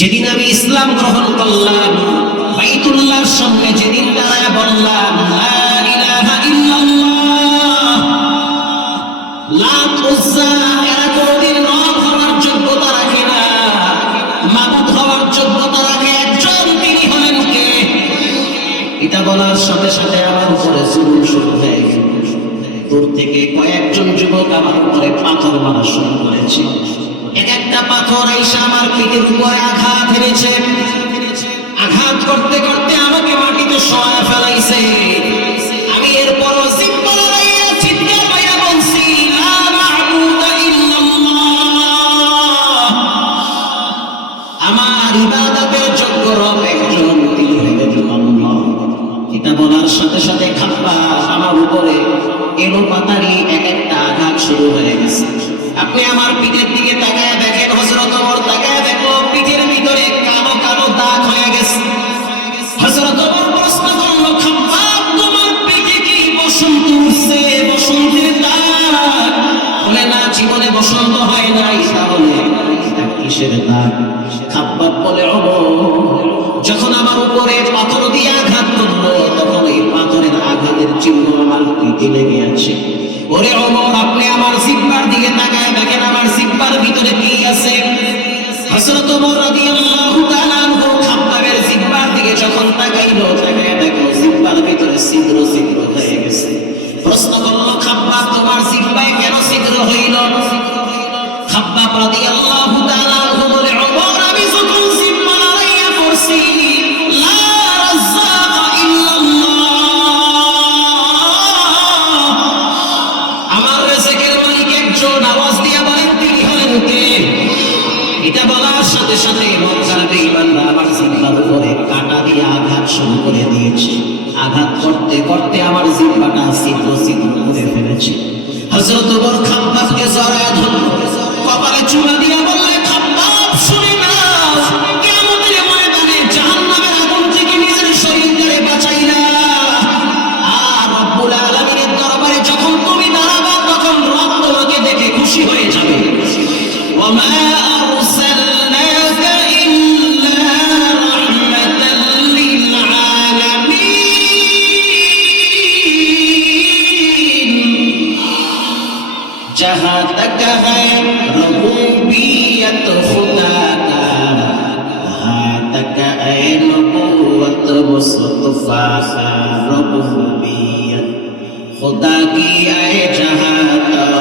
যেদিন আমি ইসলাম গ্রহণ করলাম, বাইতুল্লাহর সামনে যেদিন দাঁড়ায় বললাম লা ইলাহা ইল্লাল্লাহ, লাত উজ্জা এরা কোনদিন রব হওয়ার যোগ্যতা রাখে না, মাবুদ হওয়ার যোগ্যতা রাখে একজন, তিনি হলেন কে? এটা বলার সাথে সাথে আমার উপরে জুলুম শুরু হয়ে গেল। দূর থেকে কয়েকজন যুবক আমার উপরে পাথর মারা শুরু করেছে। এক একটা পাথর আইসা আমার পিঠের উপরে আঘাত হেরেছে। আঘাত করতে করতে আমাকে মাটিতে শোয়া ফেলাইছে। আমি এরপরও জিব্বা লড়াইয়া চিৎকার কইরা বলছি লা মা'বুদা ইল্লাল্লাহ, আমার ইবাদতের যোগ্য রব একজন, তিনি হলেন আল্লাহ। এটা বলার সাথে সাথে খাব্বাব আমার উপরে এলো পাতারি এক একটা আঘাত শুরু হয়ে গেছে। আপনি আমার পিঠের দিকে তাকায় দেখেন, হযরত ওমর তাকায় দেখো পিঠের ভিতরে কালো কালো দাগ হয়ে গেছে। হযরত ওমর প্রশ্ন করলো, খাব্বাব তোমার পিঠে কি বসন্ত উঠছে, বসন্তের দাগ? বলে না, জীবনে বসন্ত হয় নাই। তাহলে এটা কিসের দাগ? খাব্বাব বলে, ওমর যখন আমার উপরে পাথর দিয়ে আঘাত করলো, তখন এই পাথরের আঘাতের চিহ্ন আমার পিঠে লেগে আছে। ওরে ওমর, আপনি আমার জিহ্বার দিকে তাকায় দেখেন আমার জিহ্বার ভিতরে কি আছে। হযরত ওমর রাদিয়াল্লাহু তাআলা আনহু খাব্বাবের জিহ্বার দিকে যখন তাকাইলো, তাকায় দেখো জিহ্বার ভিতরে ছিদ্র ছিদ্র হয়ে গেছে। প্রশ্ন করলো, খাব্বাব তোমার জিহ্বায় কেন ছিদ্র হইল? খাব্বাব রাদিয়াল্লাহু তাআলা আনহু বলে, ওমর আমি যখন জিহ্বা লড়াইয়া করছি লা রাজ্জাকা ইল্লাল্লাহ, আমার রিজিকের মালিক একজন, আওয়াজ দিয়া বলেন তিনি হলেন কে? এটা বলার সাথে সাথে মক্কার বেঈমানরা আমার জিহ্বার উপরে কাঁটা দিয়ে আঘাত শুরু করে দিয়েছে। আঘাত করতে করতে আমার জিহ্বাটা ছিদ্র ছিদ্র করে ফেলেছে। হযরত ওমর খাব্বাবকে জড়ায় ধরল, কপালে চুমা দিয়া বললেন, খাব্বাব শুনে নাও, কিয়ামতের ময়দানে জাহান্নামের আগুন থেকে নিজের শরীরকে বাঁচাইলা, আর রব্বুল আলামিনের দরবারে যখন তুমি দাঁড়াবা, তখন রব তোমাকে দেখে খুশি হয়ে যাবে। ওয়ামা আরসালনাকা ইল্লা রাহমাতাল লিল আলামিন, जहाँ तक है रबूबियत खुदा का, वहाँ तक है नबूवत मुस्तफा का। रबूबियत खुदा की है जहाँ तक,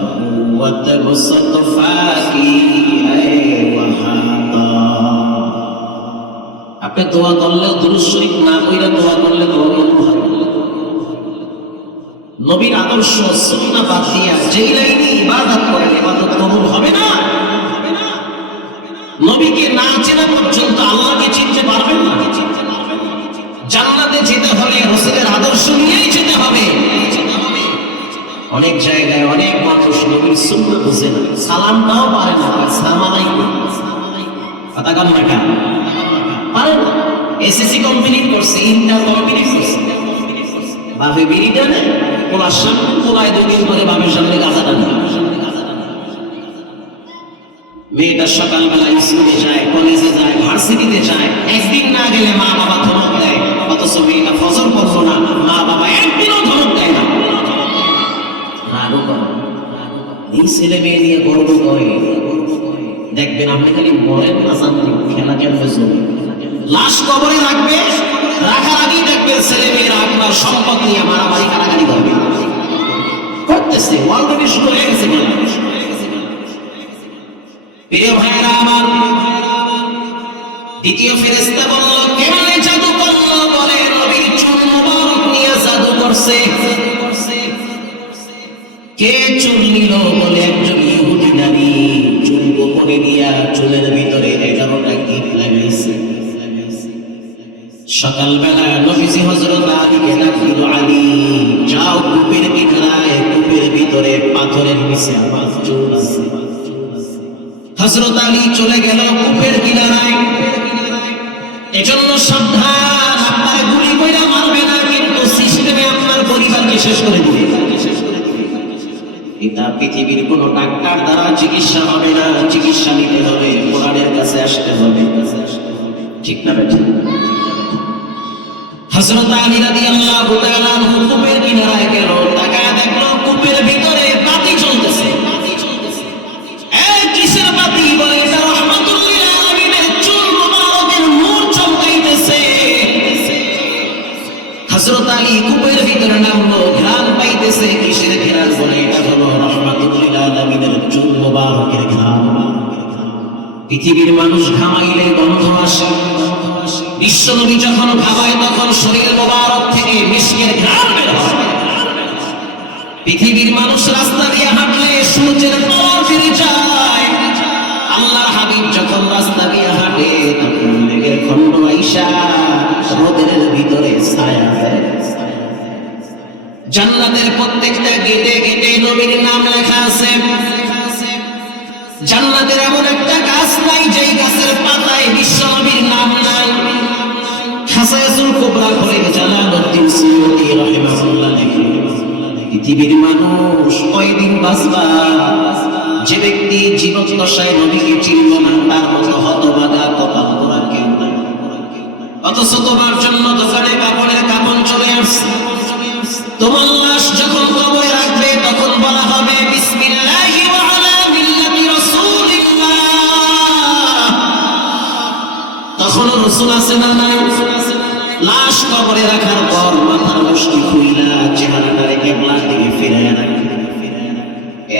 नबूवत मुस्तफा की है वहाँ तक। আপনি দোয়া করলে দুরূদ শরীফ না পড়ে দোয়া করলে দোয়া কবুল হয়। নবীর আদর্শ সুন্নাহ বাদ দিয়া যেই লাইনে ইবাদত করেন, ইবাদত কবুল হবে না। নবীকে না চেনা পর্যন্ত আল্লাহকে চিনতে পারবেন না। জান্নাতে যেতে হলে রাসূলের আদর্শ নিয়েই যেতে হবে। অনেক জায়গায় অনেক মানুষ নবীর সুন্নাহ বুঝে না, সালামটাও পারে না, আসসালামু আলাইকুম কথা কন না কেন পারে না। এসএসসি কমপ্লিট করছে, ইন্টার কমপ্লিট করছে, বাপে বিড়িটা নেয়, পোলার সামনে পোলায় 2 দিন পরে বাপের সামনে গাঁজাটা নেয়। মেয়েটা সকালবেলা স্কুলে যায়, কলেজে যায়, ভার্সিটিতে যায়, একদিন না গেলে মা বাবা ধমক দেয়। অথচ মেয়েটা ফজর পড়লো না, মা বাবা একদিনও ধমক দেয় না। রাগও করে, এই ছেলে মেয়ে নিয়ে গর্ব করে। দেখবেন আপনি খালি মরেন না জানতেন, খেলা কেমন চলে। লাশ কবরে রাখবে, রাখার আগেই দেখবেন ছেলে মেয়েরা আপনার সম্পদ নিয়ে মারামারি কাটাকাটি করবে, করতেছে। অলরেডি শুরু হয়ে গেছে। প্রিয় ভাইরা আমার, দ্বিতীয় ফেরেশতা বলল, কেমনে জাদু করলো? বলে নবীর চুল মুবারক নিয়ে জাদু করছে। কে চুল নিল? বলে একজন ইহুদি নারী চুল গোপনে নিয়ে চুলের ভিতরে 11টা গিট লাগাইছে। সকালবেলা নবীজি হযরত আলীকে ডাকল, আলী যাও কূপের কিনারায়, কূপের ভিতরে পাথরের নিচে আমার চুল আছে। হযরত আলী চলে গেল কূপের কিনারায়। এজন্য সাবধান, আপনার গুলি কইরা মারবে না, কিন্তু সিস্টেমে আপনার পরিবারকে শেষ করে দিবে। এটা পৃথিবীর কোন ডাক্তার দ্বারা চিকিৎসা হবে না, চিকিৎসা নিতে হবে কোরআনের কাছে আসতে হবে। ঠিক না বেঠিক? হযরত আলী রাদিয়াল্লাহু তাআলা কূপের কিনারায় গেল, তাকায় দেখলো কূপের ভিতরে বাতি জ্বলতেছে। এই কিসের বাতি? বলে এটা রাহমাতুল লিল আলামিনের চুল মোবারকের নূর চমকাইতেছে। হযরত আলী কূপের ভিতরে নামলো, ঘ্রাণ পাইতেছে। কিসের ঘ্রাণ? বলে এটা হলো রাহমাতুল লিল আলামিনের চুল মোবারকের ঘ্রাণ। পৃথিবীর মানুষ ঘামাইলে গন্ধ আসে, বিশ্বনবী যখন ঘামায় তখন শরীর মোবারক থেকে মিশকের ঘ্রাণ বের হয়। পৃথিবীর মানুষ রাস্তা দিয়ে হাঁটলে সূর্যের পাওয়ার ফিরে যায়। আল্লাহর হাবিব যখন রাস্তা দিয়ে হাঁটে তখন মেঘের খণ্ড আইসা রোদের ভিতরে ছায়া দেয়। জান্নাতের প্রত্যেকটা গেটে গেটে নবীর নাম লেখা আছে। জান্নাতের এমন একটা গাছ নাই যেই গাছের পাতায় বিশ্বনবীর নাম নাই। খাসায়াতুল কুবরা করে জালালউদ্দিন সুয়ুতী রাহিমাহুল্লাহ লিখেন, পৃথিবীর মানুষ কয়দিন বাঁচবা? যে ব্যক্তি জীবন দশায় নবীকে চিনল না তার মতো হতভাগা কপাল পোড়া কেউ নাই। অথচ তোমার জন্য দোকানে কাপড়ের কাপড় চলে আসছে। তোমার লাশ যখন কবরে রাখবে তখন বলা হবে বিসমিল্লাহি ওয়া আলা মিল্লাতি রাসূলিল্লাহ। তখন রাসূল আছে না নাই? লাশ কবরে রাখার পর মাথার মুষ্টি খুইলা চেহারাটারে কিবলার দিকে ফিরায় রাখে।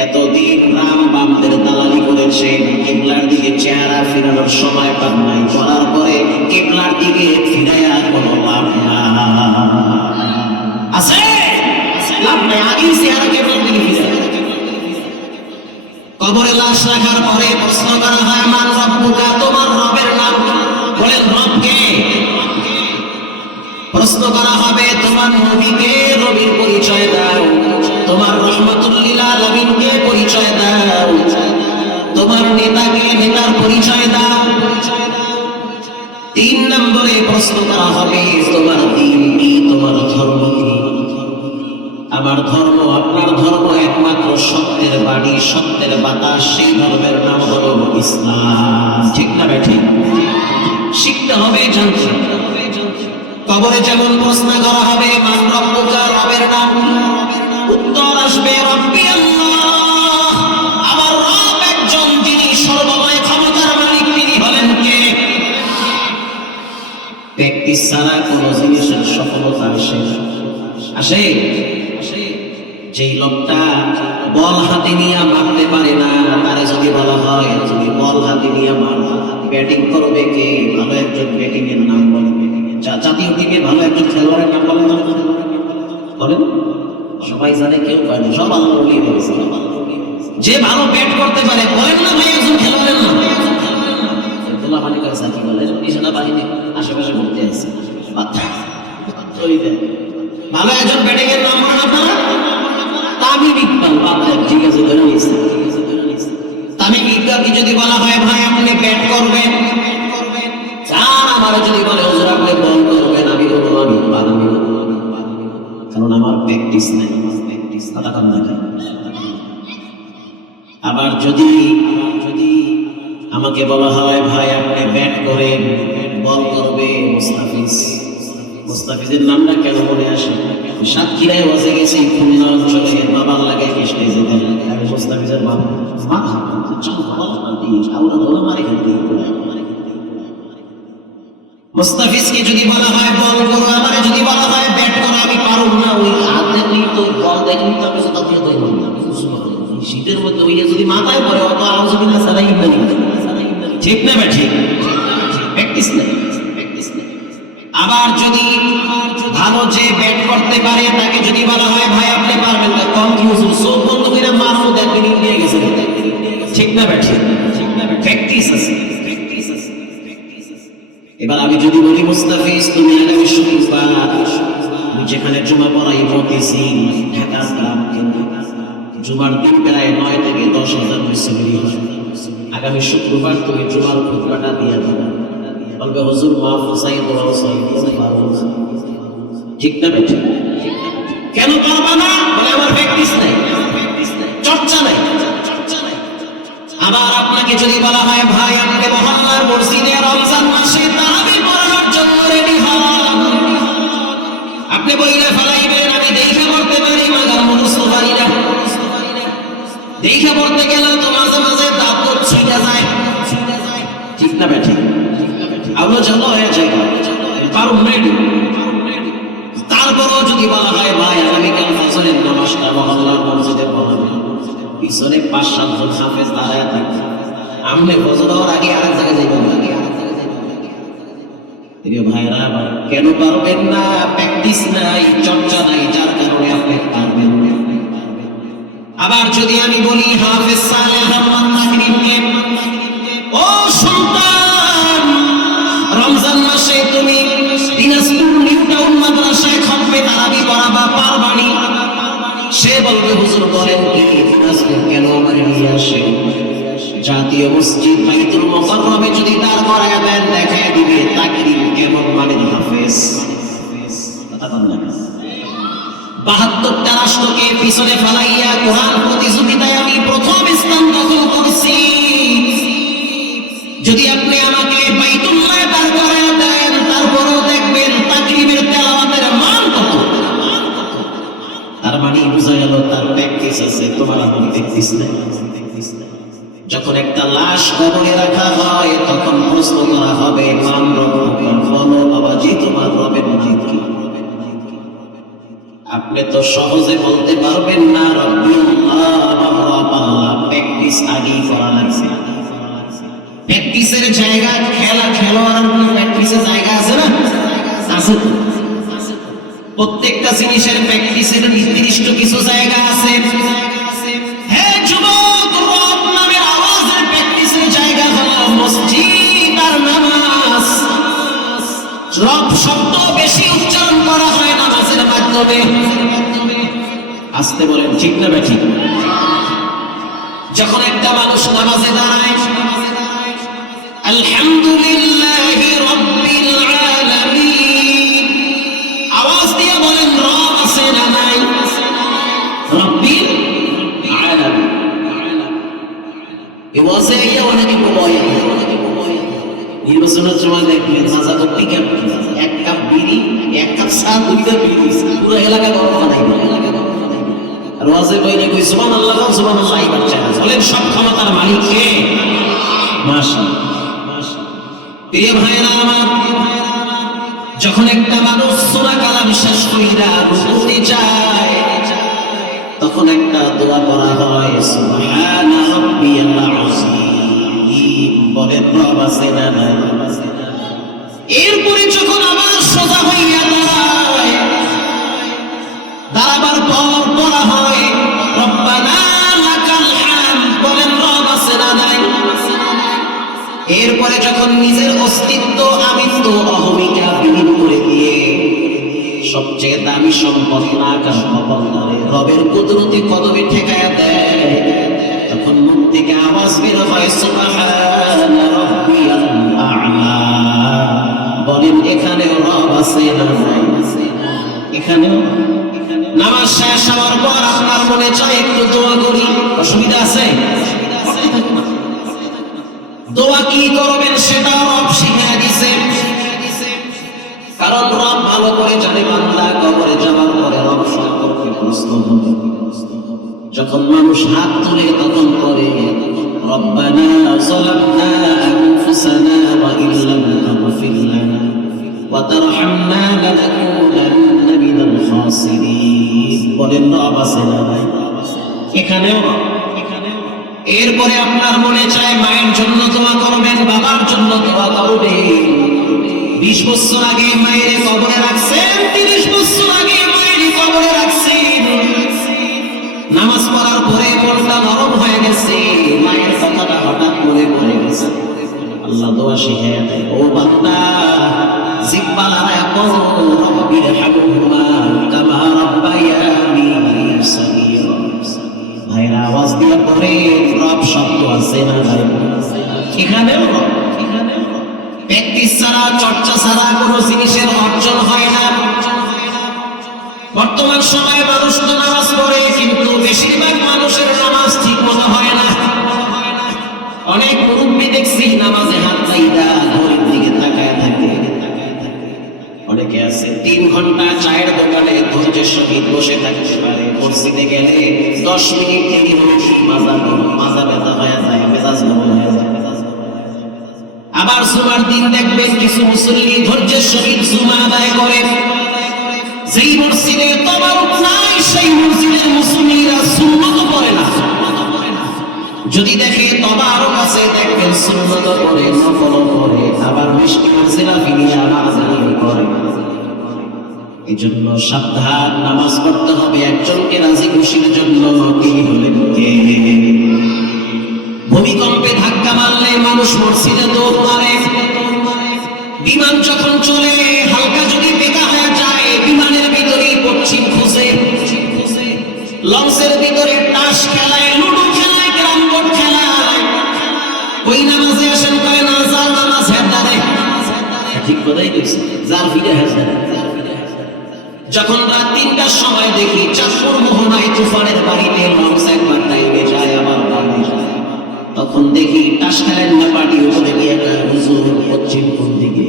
এতদিন রাম বামদের দালালি করেছে, কিবলার দিকে চেহারা ফিরানোর সময় পান নাই। করার পরে কিবলার দিকে ফিরায়া কোনো লাভ আছে? লাভ নাই। আগেই চেহারা কিবলার দিকে ফিরায়। কবরে লাশ রাখার পরে প্রশ্ন করা হয় মান রব্বুকা, তোমার রবের নাম কি? বলেন রবকে। প্রশ্ন করা হবে তোমার নবীকে, নবীর পরিচয় দাও। তোমার রাহমাতুল লিল আলামিনকে পরিচয় দাও। তোমার নেতাকে, নেতার পরিচয় দাও। 3 নম্বরে প্রশ্ন করা হবে তোমার দ্বীন কি, তোমার ধর্ম কি? আমার ধর্ম, আপনার ধর্ম একমাত্র সত্যের বাণী, সত্যের বাতাস, সেই ধর্মের নাম হলো ইসলাম। ঠিক না বেঠিক? শিখতে হবে, জানতে হবে। কবরে যেমন প্রশ্ন করা হবে মান রব্বুকা, রবের নাম কি? উত্তর আসবে রব্বি আল্লাহ, আমার রব একজন, যিনি সর্বময় ক্ষমতার মালিক। তিনি হলেন কে? ব্যক্তি ছাড়া কোন জিনিসের সফলতা আসে না। আসে? যেই লোকটা বল হাতে নিয়ে মারতে পারে না, তারে যদি বলা হয় তুমি বল হাতে নিয়ে মার, ব্যাটিং করবে কে? ভালো একজন ব্যাটিং এর নাম বলে। জাতীয় টিমে ভালো একজন খেলোয়াড়ের নাম বলেন না? বলেন। সবাই জানে, কেউ পায় না, সব আল্লাহর ওলি হয়েছে। যে ভালো ব্যাট করতে পারে বলেন না ভাই একজন খেলোয়াড়ের নাম? আব্দুল্লাহ মালিক সাকি বলেন, পিছনে বাহিনী আশেপাশে ঘুরতে আছে। ভালো একজন ব্যাটিং এর নাম বলেন আপনারা? তামিম ইকবাল। ঠিক আছে, ধরে নিয়েছে। তামিম ইকবালকে যদি বলা হয় ভাই আপনি ব্যাট করবেন, চার আমারে যদি বলে হুজুর আপনি বল করবেন, আমি বলবো আমি পারবো, কারণ আমার প্র্যাকটিস নাই। আবার যদি আমাকে বলা হয় ভাই আপনি ব্যাট করেন, বল করবে মুস্তাফিজ, মুস্তাফিজের নামটা কেন মনে আসে? সাতক্ষীরায় বসে গেছি, খুলনা অঞ্চলে বাবার লাগে কৃষ্ণে যেতেন। আমি মুস্তাফিজের বাবা মুস্তাফিজকে যদি বলা হয় বল করো, আমারে যদি বলা হয় ব্যাট করো, আমি পারব না। ওই হাত দেখলি তো, বল দেখলি তো, আমি সেটা দিয়ে দেবো না। শীতের মধ্যে ওই যদি মাথায় পড়ে অত আলোচনা ছাড়াই ঠিক না ভাই? ঠিক, প্র্যাকটিস নেই। আবার যদি ভালো যে ব্যাট করতে পারে তাকে যদি বলা হয় ভাই আপনি পারবেন না, কম কি হুজুর চোখ বন্ধ করে মারো, দেখবেন ইন্ডিয়া গেছে। ঠিক না ভাই? ঠিক, প্র্যাকটিস আছে। এবার আমি যদি বলি মুস্তাফিজ তুমি আগামী শুক্রবার আমি যেখানে জুমা পড়াই পড়তেছি ঢাকা গ্রাম কেন্দ্র, জুমার দিন প্রায় 9 থেকে 10,000 মুসলিম হয়। আগামী শুক্রবার তুমি জুমার খুতবাটা দিয়ে দেবে, বলবে হুজুর মাফ চাই, দোয়া চাই, পারবো না। ঠিক না ভাই? কেন পারবা না? বলে আমার প্র্যাকটিস নাই। আবার আপনাকে যদি বলা হয় ভাই আপনি মহল্লার মসজিদে রমজান মাসে তারাবি পড়ানোর জন্য রেডি হন, আপনি বইলে ফেলাইবেন আমি দেখে পড়তে পারি মাগার মুখস্থ পারি না, দেখে পড়তে গেলেও তো মাঝে মাঝে দাঁত ছিঁড়ে যায়, ঠিক না ভাই? ঠিক আলো জল হয়ে যায় পারুন না। তারপরও যদি বলা হয় ভাই আগামীকাল ফজরের নামাজটা মহল্লার মসজিদে পড়াবেন, পিছনে ৫-৭ জন হাফেজ দাঁড়ায় থাকবে, আমনে ফজর হওয়ার আগে আরেক জায়গায় যাইবেন না। ভাইরা কেন পারবেন না? প্র্যাকটিস নাই, চর্চা নাই, যার কারণে আপনি পারবেন না। আবার যদি আমি বলি হাফেজ সালেহ রহমান মাহরিবকে, ও সন্তান রমজান মাসে তুমি দিনাজপুর নিউ টাউন মাদ্রাসায় খতমে তারাবি পড়াবা, পারবানি? সে বলবে হুজুর বলেন কি দিনাজপুর কেন আমার নিয়ে আসে? জাতীয় মসজিদ বাইতুল মুকাররমে যদি দাঁড় করায় দেন দেখায় দিবে তাকরীম কেমন মানের হাফেজ। কথা বল না। ৭২টা রাষ্ট্রকে পিছনে ফেলাইয়া কোরআন প্রতিযোগিতায় আমি প্রথম স্থান দখল করছি। যদি আপনি আমাকে বাইতুল্লাহ দাঁড় করায় দেন তারপরও দেখবেন তাকরীমের তেলাওয়াতের মান কত। তার মানে বোঝা গেল তার প্র্যাকটিস আছে, তোমার আমার প্র্যাকটিস নেই। যখন একটা লাশ কবরে রাখা হয় তখন প্রশ্ন করা হবে মান রব্বুকা, বলো বাবাজি তোমার রবের নাম কি? আপনি তো সহজে বলতে পারবেন না প্র্যাকটিস আগেই করা লাগছে। প্র্যাকটিসের জায়গা খেলোয়াড়ের প্র্যাকটিসের জায়গা আছে না? আছে তো। প্রত্যেকটা জিনিসের প্র্যাকটিসের নির্দিষ্ট কিছু জায়গা আছে। হ্যাঁ যুবক, রব নামের আওয়াজের প্র্যাকটিসের জায়গা হলো মসজিদ আর নামাজ। রব শব্দ বেশি উচ্চারণ করা হয় নামাজের মাধ্যমে। আসতে বলেন ঠিক না বেঠিক? যখন একটা মানুষ নামাজে দাঁড়ায় আলহামদুলিল্লাহি রাব্বিল আলামিন আওয়াজ দিয়ে বলেন রব আছে না নাই? রাব্বিল আলামিন। এই ওয়াজে ইয়া অনেকে বলে নির্বাচনের সময় দেখবেন মাঝা করতে এক কাপ বিড়ি, এক কাপ চা, দুইটা বিড়ি, পুরো এলাকা গরম বানাই। আর ওয়াজে বইলে কই সুবহানাল্লাহ, সুবহানাল্লাহ এই বাচ্চা বলেন সব ক্ষমতার মালিক কে? মাশাআল্লাহ। প্রিয় ভাইরা আমার, যখন একটা মানুষ সূরা কালাম শেষ কইরা রুকুতে যায় তখন একটা দোয়া করা হয় সুবহানা রাব্বিয়াল আযীম, বলেন রব আছে না নাই? এরপরে যখন আবার সোজা হইয়া দাঁড়ায়, দাঁড়াবার পর বলা হয় রব্বানা লাকাল হামদ, বলেন রব আছে না নাই? এরপরে যখন নিজের অস্তিত্ব আমিত্ব অহমিকা বিলীন করে দিয়ে সবচেয়ে দামি সম্পদ নাকাশ কপালে রবের কুদরতি কদমে ঠেকায়া দেয়, তখন মুখ থেকে আওয়াজ বের হয় সুবহানা রাব্বিয়াল আ'লা, বলেন এখানেও রব আছে না নাই? এখানেও। নামাজ শেষ হওয়ার পর আপনার মনে চায় একটু দোয়া করি, অসুবিধা আছে? দোয়া কি করবেন সেটা রব শিখিয়ে দিয়েছে, কারণ রব ভালো করে জানে বান্দা কবরে যাওয়ার পরে রব সম্পর্কে প্রশ্ন হবে। যখন মানুষ হাত তুলে তখন করে রব্বানা যালামনা আনফুসানা ওয়া ইল্লাম তাগফির লানা ওয়া তারহামনা লানাকুনান্না মিনাল খাসিরিন, বলেন রব আছে না নাই? এখানেও। এরপরে আপনার মনে চায় মায়ের জন্য দোয়া করবেন, বাবার জন্য দোয়া করবেন। 20 বছর আগে মায়ের কবরে রাখছেন, 30 বছর আগে মায়ের কবরে রাখছেন, নামাজ পড়ার পরে মনটা নরম হয়ে গেছে, মায়ের কথাটা হঠাৎ মনে পড়ে গেছে। আল্লাহ দোয়া শিখিয়ে দেয়, ও বান্দা জিহ্বা লড়াইয়া পড়ো রব্বিরহামহুমা কামা রাব্বায়ানি সগীরা। ভাইরা আওয়াজ দিয়ে পড়ে রব শব্দ আছে না নাই? এখানেও রব। প্র্যাকটিস ছাড়া, চর্চা ছাড়া কোনো জিনিসের অর্জন হয় না। বর্তমান সময়ে মানুষ তো নামাজ পড়ে কিন্তু বেশিরভাগ মানুষের নামাজ ঠিক মতো হয় না। মুরব্বী দেখছি নামাজে হাত চাইদা ঘড়ির দিকে তাকায় থাকে। অনেকে আছে 3 ঘন্টা চায়ের দোকানে ধৈর্যের সহিত বসে থাকতে পারে, মসজিদে গেলে 10 মিনিট থেকে মাজা ব্যথা হয়ে যায়, মেজাজ নরম হয়ে যায়। আবার জুমার দিন দেখবেন কিছু মুসল্লি ধৈর্যের সহিত জুমা আদায় করে। যেই মসজিদে তাবারুক নাই সেই মসজিদের মুসল্লিরা সুন্নত পড়ে না। যদি দেখে তাবারুক আছে দেখবেন সুন্নত পড়ে, নফল পড়ে, আবার মিষ্টি মসজিদা ফিরিয়ে আজান করে। এজন্য সাবধান, নামাজ পড়তে হবে একজনকে রাজি খুশির জন্য। তিনি হলেন কে? ভূমিকম্পে ধাক্কা মারলে মানুষ মসজিদে দৌড় মারে। বিমান যখন চলে হালকা যদি বেকা হয়ে যায়, বিমানের ভিতরে পশ্চিম খুঁজে, লঞ্চের ভিতরে তাস খেলায়, লুডো খেলায়, ক্যারাম বোর্ড খেলায়। ওই নামাজে আসেন কয় না, যার নামাজ হেদারে। ঠিক কথাই কইছে, যার ফিরে হেদারে। যখন রাত 3টার সময় দেখি চাঁদপুর মোহনায় তুফানের বাড়িতে লঞ্চ একবার টাইমে যায়, আবার বাড়ি যায়, তখন দেখি তাস খেলেন না পার্টি উপরে গিয়ে হুজুর পশ্চিম কোন দিকে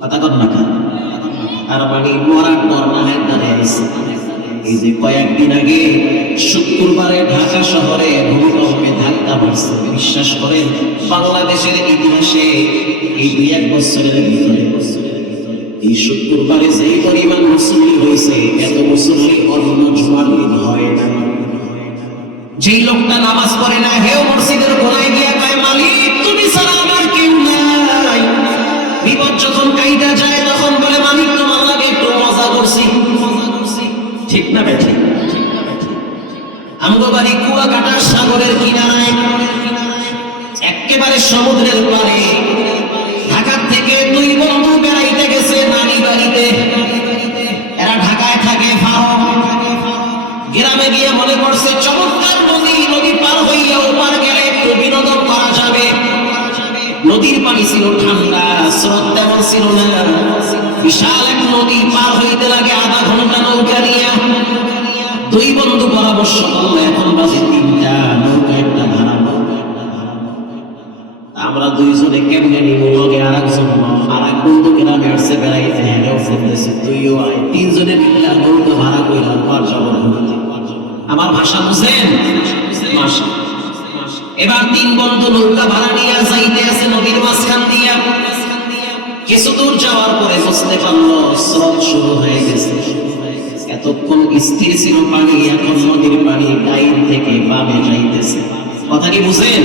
কথা কর না কেন? আর বাড়ি মরার পর না হেদারে আছে। এই যে কয়েকদিন আগে শুক্রবারে ঢাকা শহরে ভূমিকম্পে ধাক্কা পড়ছে, বিশ্বাস করেন বাংলাদেশের ইতিহাসে এই 2-1 বছরের ভিতরে এই শুক্রবারে যেই পরিমাণ মুসল্লি হয়েছে, এত মুসল্লি অন্য জুমার দিন হয় না। যেই লোকটা নামাজ পড়ে না, হেও মসজিদের কোনায় গিয়ে কয়, মালিক তুমি ছাড়া আমার কেউ নাই। বিপদ যখন কাইটা যায় তখন বলে, মালিক তোমার লাগে একটু মজা করছি। ঠিক না বেঠিক? আমগো বাড়ি কুয়াকাটা সাগরের কিনারায়, একেবারে সমুদ্রের পাড়ে। ঢাকার থেকে 2 বন্ধু বেড়াইতে গেছে নানি বাড়িতে। এরা ঢাকায় থাকে, গ্রামে গিয়ে মনে করছে চমৎকার নদী, নদী পার হইয়া ওপার গেলে একটু বিনোদন করা যাবে। নদীর পানি ছিল ঠান্ডা, স্রোত তেমন ছিল না। বিশাল এক নদী পার হইতে লাগে আধা ঘন্টা নৌকা নিয়ে। 2 বন্ধু পরামর্শ করলো, এখন বাজে 3টা, নৌকা একটা ভাড়া। আমরা 2 জনে কেমনে নিব? লগে আরেক বন্ধু গ্রামে আসছে বেড়াইতে, হেঁটেও ফেলতেছে, তুইও আয়। 3 জনে মিলে নৌকা ভাড়া কইলাম, পার যাবো। আমার ভাষা বুঝেন? এবার 3 বন্ধু নৌকা ভাড়া নিয়ে যাইতে আছে নদীর মাঝখান দিয়া। কিছু দূর যাওয়ার পরে বুঝতে পারলো স্রোত শুরু হয়ে গেছে। এতক্ষণ স্থির ছিল পানি, এখন নদীর পানি ডাইন থেকে বামে যাইতেছে। কথা কি বুঝেন?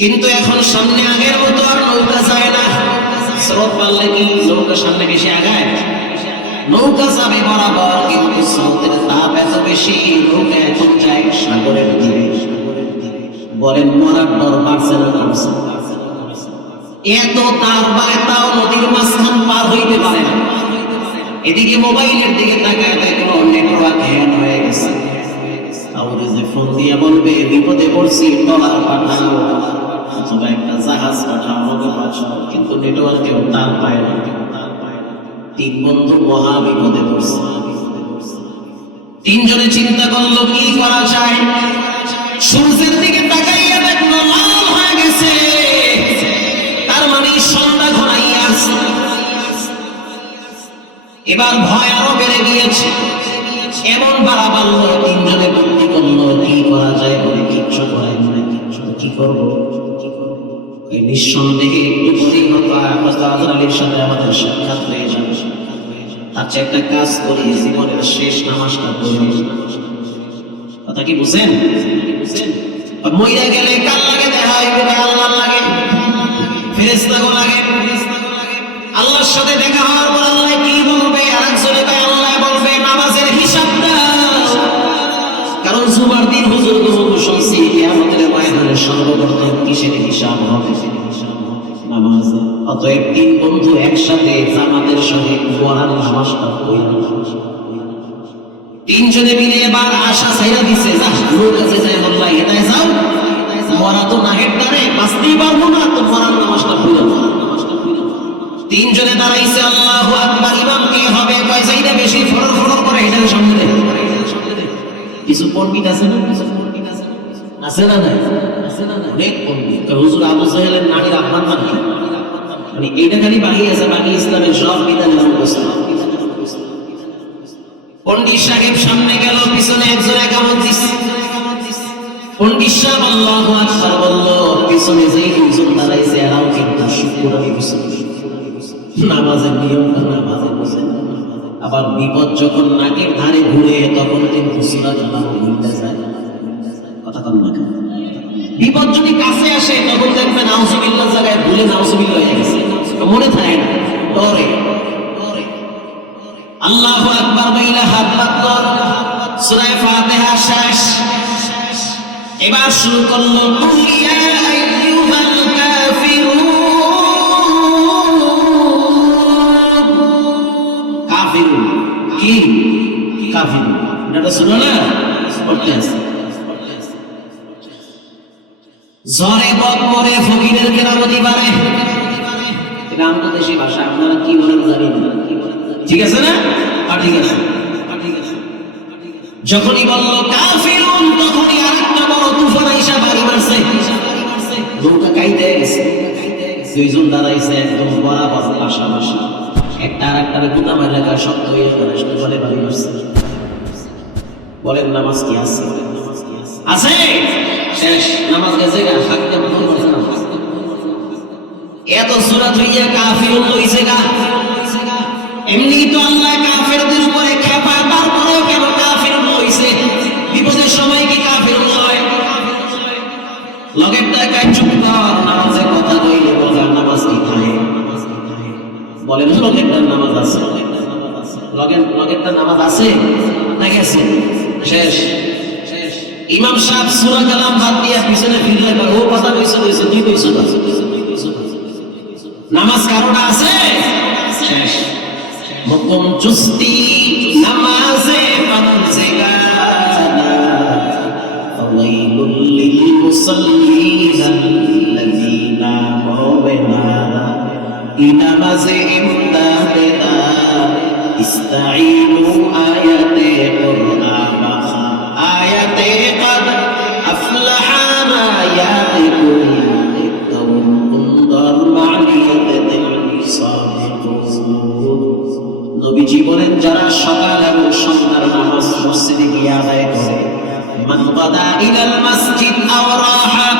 কিন্তু এখন সামনে আগের মতো আর নৌকা যায় না। স্রোত বাড়লে কি নৌকা সামনে বেশি আগায়? নৌকা যাবে বরাবর, কিন্তু স্রোতের তাপ এত বেশি, নৌকা এখন যায় সাগরের দিকে। বলেন মরার ডর বাড়ছে না কমছে? এত তার বাড়ে তাও নদীর মাঝখান পার হইতে পারে না। এদিকে মোবাইলের দিকে তাকায় দেখলো নেটওয়ার্ক হ্যাং হয়ে গেছে। কাউরে যে ফোন দিয়ে বলবে বিপদে পড়ছি, ডলার পাঠাও অথবা একটা জাহাজ পাঠাও, নৌকা পাঠাও, কিন্তু নেটওয়ার্কেও তার পায় না। 3 বন্ধু মহা বিপদে পড়ছে। 3 জনে চিন্তা করলো কি করা যায়। সূর্যের দিকে তাকাইয়া দেখলো লাল হয়ে গেছে, তার মানে সন্ধ্যা ঘনাইয়া আসছে। এবার ভয় আরো বেড়ে গিয়েছে। এমন বাড়া বাড়লো, 3 জনে বুদ্ধি করলো কি করা যায়। বলে কিচ্ছু করাই মনে, কিচ্ছু কি করবো? এই নিঃসন্দেহে একটু পরেই হযরত আলীর সাথে আমাদের সাক্ষাৎ হয়ে যাবে। আচ্ছা একটা কাজ করি, জীবনের শেষ নামাজটা পড়ি। কথা কি বুঝেন? মইরা গেলে কার লাগে দেখা হইবে? আল্লাহর লাগে, ফেরেশতাগো লাগে। আল্লাহর সাথে দেখা হওয়ার পর আল্লাহ কি বলবে? আরেকজনে কয় আল্লাহ বলবে নামাজের হিসাব দাও। কারণ জুমার দিন হুজুর শুনছি কিয়ামতের ময়দানে সর্বপ্রথম কিসের হিসাব হবে? নামাজ। অতএব 3 বন্ধু একসাথে জামাতের সহিত ওয়ার নামাজটা পড়ল। 3 জনে মিলে এবার আশা ছাইরা দিছে, যা লোক কাছে যায় আল্লাহ হেদায় যাও, মরা তো না হেডারে বাঁচতেই পারবো না, তো ওয়ার নামাজটা পড়ল। 3 জনে দাঁড়াইছে, আল্লাহু আকবার। ইমাম কে হবে? কয় যাইটা বেশি ফরর ফরর করে এটার সামনে দে। কিছু পণ্ডিত আছে না, আছে না নাই? অনেক পণ্ডিত। হুজুর আবু জাহেলের নানির আব্বার নাম কি? মানে এইটা খালি বাকি আছে, বাকি ইসলামের সব বিধানের মুখস্থ। পণ্ডিত সাহেব সামনে গেল, পিছনে একজন একামত দিচ্ছে। পণ্ডিত সাহেব আল্লাহু আকবার বলল, পিছনে যেই দুজন দাঁড়াইছে এরাও কিন্তু শুকরানি মুসলমান, নামাজের নিয়মটা নামাজে বুঝে। আবার বিপদ যখন নাকের ধারে ঘুরে তখন কিন্তু সূরা কালাম ভুলতে যায়। কথা কম না, বিপদ যদি কাছে আসে তখন দেখবেন নাউজুবিল্লাহ জায়গায় ভুলে নাউজুবিল্লাহ হয়ে গেছে, মনে থাকে না, ডরে। আল্লাহু আকবার বইলা হাত পাতল, সূরা ফাতিহা শেষ। এবার শুরু করলো কুল ইয়া আইয়ুহাল কাফিরুন। কাফিরুন কি? কাফিরুন এটা শুনো না, পড়তে আছে। ঝড়ে বক মরে ফকিরের কেরামতি বাড়ে, এটা আমাদের দেশি ভাষা, আপনারা কি বলেন জানি না, ঠিক আছে না? ঠিক আছে। যখনই বলল কাফিরুন তখনই আরেকটা বড় তুফান আইসা বাড়ি মারছে, নৌকা কাইতে গেছে। দুইজন দাঁড়াইছে একদম বরাবর পাশাপাশি, একটা আরেকটারে গুতা মারলে তার শক্ত হয়ে বলে বাড়ি মারছে। বলেন নামাজ কি আছে? আছে, শেষ। নামাজ গেছে গা, হাকতে মনে করছে না। এত সূরা হইয়া কাফিরুন লইছে গা। এমনি তো আল্লাহ কাফেরদের উপরে খেপা, তারপরেও কেন কাফিরুন লইছে? বিপদের সময় কি কাফিরুন লয়? লগের টাকায় চুপ কর, নামাজে কথা কইলে বোঝা নামাজ কি খায়? বলেন লগেরটার নামাজ আছে? লগেরটার নামাজ আছে না গেছে? শেষ। ইমাম সাহেব সূরা কালাম বাদ দিয়া পিছনে ফিরলে ও কথা কইছে, তুই কইছো না, নামাজ কারোটা আছে? শেষ। হুকুম চুস্তি নামাজে পাঞ্জেগানা, ফাওয়াইলুল লিল মুসাল্লিন আল্লাযীনা হুমা নামাজে ইমদাদা ইস্তাঈনু আয়াতে কুরআন আয়াতে قد أفلح ما يأتكم انظر معية الصادقون। নবীজি বলেন যারা সকাল এবং সন্ধ্যার নামাজ মসজিদে গিয়ে আদায় করে, মান গাদা ইলাল মাসজিদ আও রাহা,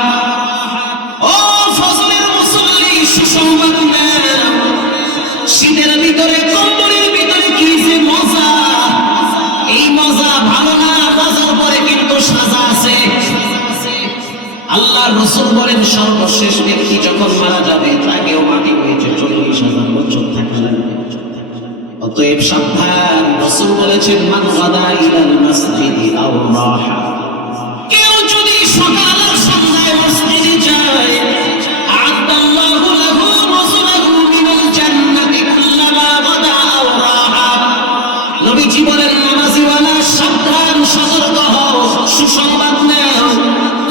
ও ফজরের মুসল্লি সুসংবাদ নাও, শীতের ভিতরে কম্বলের ভিতরে কি যে মজা, এই মজা ভালো না, মজার পরে কিন্তু সাজা আছে। আল্লাহর রাসূল বলেন সর্বশেষ ব্যক্তি যখন মারা যাবে তাকেও মাটি হয়েছে 40,000 বছর থাকা লাগবে। অতএব সাবধান, রাসূল বলেছেন মান গাদা ইলাল মাসজিদি আও রাহা, কেউ যদি সকাল আর সন্ধ্যায় মসজিদে যায়, আ'আদাল্লাহু লাহু নুজুলাহু মিনাল জান্নাতি কুল্লামা গাদা আও রাহা। নবীজি বলেন নামাজিওয়ালা সাবধান, সতর্ক হও, সুসংবাদ নাও।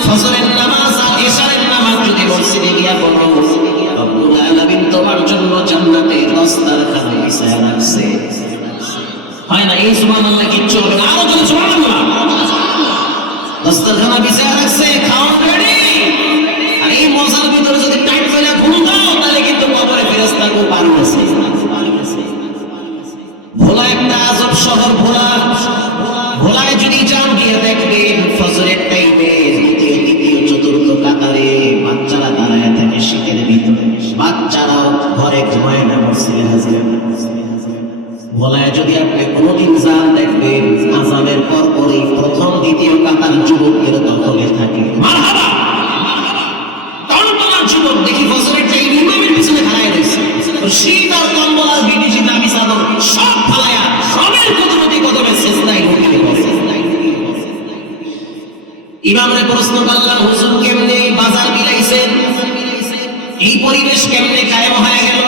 ফজরের নামাজ আর ইশারের নামাজ যদি মসজিদে গিয়া পড়ো, রব্বুল আলামিন তোমার জন্য জান্নাতের দস্তরখানা বিছায়া রাখছে। হয় না? এই সুবহানাল্লাহ কিচ্ছু হবে না, আরো জোরে সুবহানাল্লাহ। দস্তরখানা বিছায়া রাখছে, খাওয়া রেডি। আর এই মজার ভিতরে যদি টাইট করে ঘুম দাও তাহলে কিন্তু কবরে ফেরেশতাকে পার হইছে। ভোলা একটা আজব শহর, ভোলায় যদি যান গিয়ে দেখবেন ফজরের টাইমে দ্বিতীয় তৃতীয় চতুর্থ কাতারে বাচ্চারা দাঁড়ায় থাকে শীতের ভিতরে, বাচ্চারা ঘরে ঘুমায় না, মসজিদে হাজির। ভোলায় যদি আপনি কোনোদিন যান দেখবেন আযানের পর পরই প্রথম দ্বিতীয় কাতার যুবকদের দখলে থাকে। মারহাবা, টনটনা যুবক দেখি ফজরের টাইমে ইমামের পিছনে দাঁড়ায় রয়েছে, শীত আর কম্বল আর বিদেশি দামি চাদর সব ফালায়া রবের কুদরতি কদমে সিজদায় ঢুকে পড়ে। ইমামরে প্রশ্ন করলাম, হুজুর কেমনে বাজার বিলাইছেন, এই পরিবেশ কেমনে কায়েম হয়ে গেল?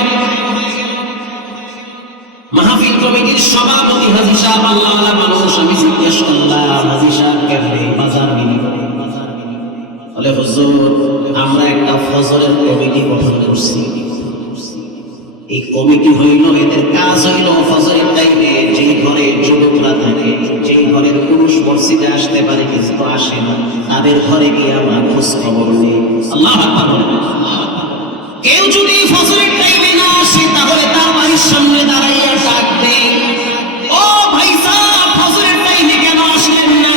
মাহফিল কমিটির সভাপতি হাজী সাহেব, আল্লাহওয়ালা মানুষ, আমি জিজ্ঞেস করলাম হাজী সাহেব কেমনে বাজার বিলি? বলে হুজুর আমরা একটা ফজরের কমিটি গঠন করছি। এই কমিটি হইল, এদের কাজ হইল ফজরের টাইমে যে ঘরে যুবকরা থাকে, যে ঘরের পুরুষ মসজিদে আসতে পারে কিন্তু আসে না, তাদের ঘরে গিয়ে আমরা খোঁজ খবর নিই। আল্লাহু আকবার। কেউ যদি ফজরের টাইমে না আসে তাহলে তার বাড়ির সামনে দাঁড়াইয়া ডাক দেয়, ও ভাই সাহেব ফজরের টাইমে কেন আসলেন না?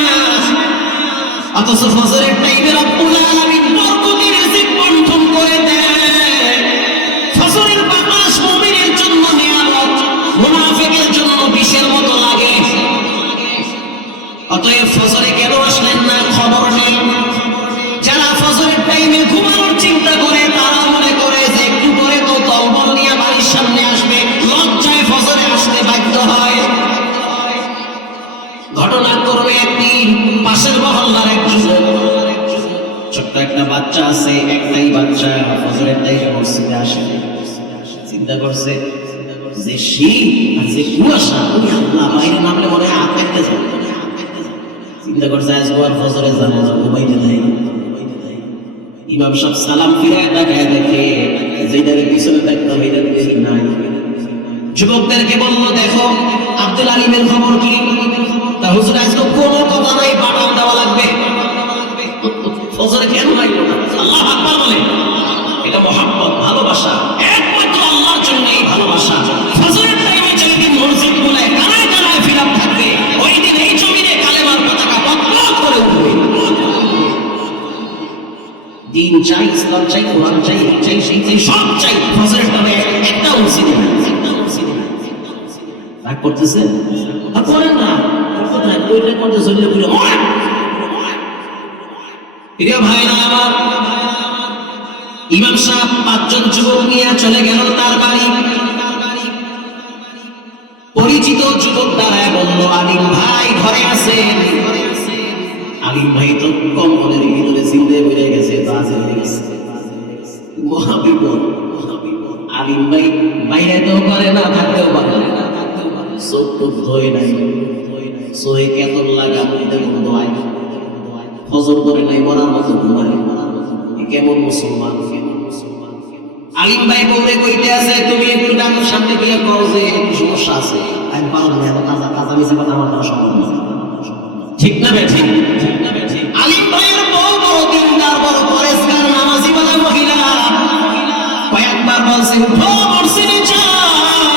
অথচ ফজরের টাইমে রব্বুল আলামিন বরকতি রিজিক বন্টন করে দেন। ফজরের বাতাস মুমিনের জন্য নিয়ামত, মুনাফিকের জন্য বিষের মতো লাগে। অতএব ফজরে কেন আসলেন না খবর নেই। যারা ফজরের টাইমে ঘুমানোর চিন্তা করে তারা মনে করে যে একটু পরে তো তওবা নিয়ে বাড়ির সামনে আসবে, লজ্জায় ফজরে আসতে বাধ্য হয়। ঘটনাক্রমে একদিন পাশের মহল্লার এক যুবক, ছোট্ট একটা বাচ্চা আছে, একটাই বাচ্চা, ফজরের টাইমে মসজিদে আসে। চিন্তা করছে যে শীত আর যে কুয়াশা, আল্লাহ বাইরে নামলে মনে হয় হাত কাটতে যায়। চিন্তা করছে আজ গোয়ার ফজরে যাবো না, ঘুমাইতে যাই। ইমাম সাহেব সালাম ফিরায় তাকায় দেখে যেটার পিছনে দেখতাম এটা দেখি নাই। যুবকদেরকে বলল, দেখো আব্দুল আলিমের খবর কি? তা হুজুর আজকে কোনো কথা নাই, পাঠান দেওয়া লাগবে। ফজরে কেন নাই? আল্লাহ আকবার বলে। এটা মহব্বত, ভালোবাসা, একমাত্র আল্লাহর জন্য এই ভালোবাসা। ফজরের টাইমে যেদিন মসজিদ বলে কানায় কানায় ফিরাপ থাকবে, ওই দিন এই জমিনে কালেমার পতাকা পথ করে উঠবে। দিন চাই, ইসলাম চাই, কোরআন চাই, চাই সেই চাই, সব চাই। ফজরের টাইমে একটা মসজিদে রাগ করতেছে করেন না, ওইটা করতে চললে প্রিয় ভাইরা আমার, ইমাম সাহেব 5 জন যুবক নিয়ে চলে গেল তার বাড়ি। পরিচিত যুবক দাঁড়ায় বলল, আলিম ভাই ঘরে আছেন? আলিম ভাই তো কম্বলের ভিতরে চিন্তে বেড়ে গেছে, মহাবিপদ। আলিম ভাই বাইরে তো পারে না, থাকতেও পারে না, চোখ টুক ধোয় নাই, সোহে কেতন লাগা বন্ধ হয়, ফজর করে নাই, মরার মতো ঘুমায়। কেমন মুসলমান? আলিম ভাই বলে কইতে আছে, তুমি একটু ডাক্তার সামনে গিয়ে করো যে একটু সমস্যা আছে। আমি পারবো না, এত কাজা কাজা মিশে কথা আমার দ্বারা সম্ভব না। ঠিক না বে ঠিক? আলিম ভাইয়ের বউ বড় দিনদার, বড় পরেশগার, নামাজি বলা মহিলা। কয়েকবার বলছে, উঠো মসজিদে যাও,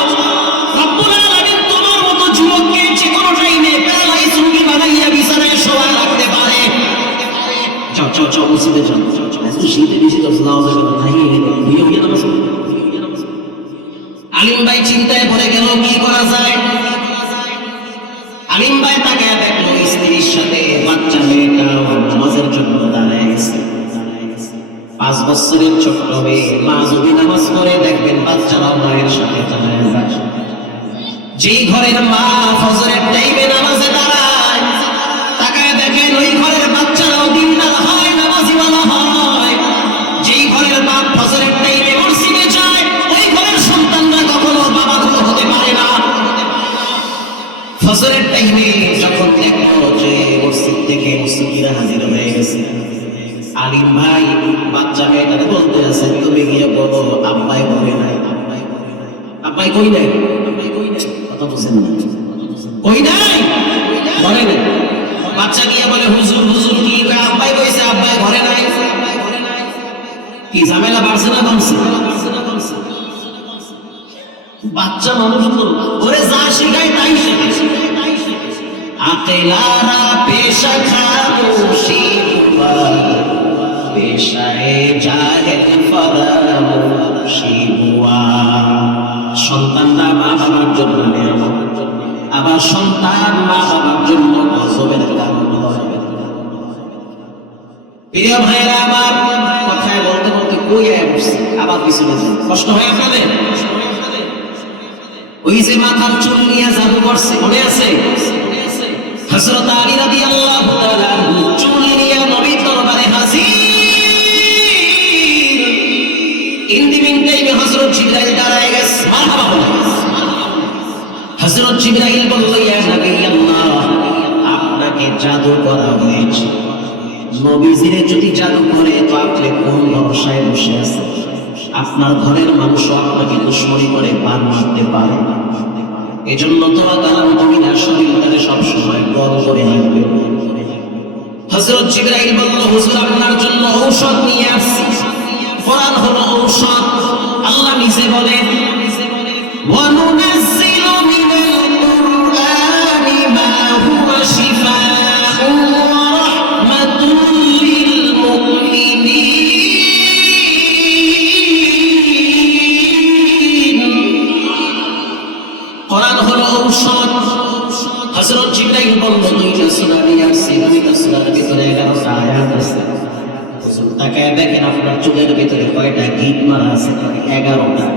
রব্বুল আলামিন তোমার মতো যুবককে যে কোনো টাইমে প্যারালাইজ রোগী বানাইয়া বিছানায় শোয়া রাখতে পারে। যাও যাও যাও মসজিদে যাও। শীতে বেশি আলিম ভাই চিন্তায় পড়ে গেল, কি করা যায়? আলিম ভাই তাকে দেখলো স্ত্রীর সাথে বাচ্চা মেয়েটাও নামাজের জন্য দাঁড়ায় গেছে। 5 বছরের ছোট্ট মেয়ে, মা যদি নামাজ পড়ে দেখবেন বাচ্চারাও মায়ের সাথে দাঁড়ায় যায়। যেই ঘরের মা ফজরের টাইমে নামাজে দাঁড়ায়, তাকায় দেখেন ওই ঘরের বাচ্চারাও দিনদার হয়, নামাজিওয়ালা হয়। যেই ঘরের বাপ ফজরের টাইমে মসজিদে যায়, ওই ঘরের সন্তানরা কখনো বাবাগুলো হতে পারে না। ফজরের টাইমে যখন দেখলো যে মসজিদ থেকে মুসল্লিরা হাজির হয়ে গেছে, আলিম ভাই বাচ্চা মেয়েটাকে বলতে আছে, তুমি গিয়ে বলো আব্বাই ঘরে নাই। আব্বাই কই নাই? কথা বুঝেন না, কই নাই, ঘরে নাই। বাচ্চা গিয়ে বলে, হুজুর হুজুর কি আব্বাই কইছে, আব্বাই ঘরে নাই। কি ঝামেলা বাড়ছে না কমছে? বাচ্চা মানুষ তো ওরে যা শিখায় তাই শেখে। আকেলারা পেশা খামোশি হুয়া, পেশায়ে জাহেল ফরামোশি হুয়া। সন্তানরা মা বাবার জন্য নিয়ামত, আবার সন্তান মা বাবার জন্য গজবের কারণ হয়। প্রিয় ভাইরা আমার, কথায় বলতে বলতে কই আসছে, আবার পিছনে কষ্ট হয় আপনাদের? ওই যে মাথার চুল নিয়ে জাদু করছে, মনে আছে? হযরত আলী রাদিয়াল্লাহু তাআলা চুল নিয়ে নবীর দরবারে হাজির। ইন্দিমিন টাইমে হযরত জিবরাইল দাঁড়ায় গেছে, মারহাবা বলে। হযরত জিবরাইল বলল, ইয়া নবী আল্লাহ, আপনাকে জাদু করা হয়েছে। নবীজিরে যদি জাদু করে তো আপনি কোন ভরসায় বসে আছেন? আপনার ঘরের মানুষ আপনাকে দুশমনি করে পার মারতে পারে। এজন্য দোয়া কালাম তুমি না শরীরটারে সবসময় গরম করে রাখবে। হযরত জিবরাইল বলল, হুজুর আপনার জন্য ঔষধ নিয়ে আসছি। কোরআন হলো ঔষধ। আল্লাহ নিজে বলেন, وَنُنَزِّلُ مِنَ الْقُرْآنِ مَا هُوَ شِفَاءٌ وَرَحْمَةٌ لِّلْمُؤْمِنِينَ। কোরআন হলো ঔষধ। হযরত জিবরাইল বলল, দুইটা সূরা নিয়ে আসছি। দুইটা সূরার ভিতরে 11টা আয়াত আছে। হুজুর তাকায় দেখেন আপনার চোখের ভিতরে কয়টা গিট মারা আছে? 11টা।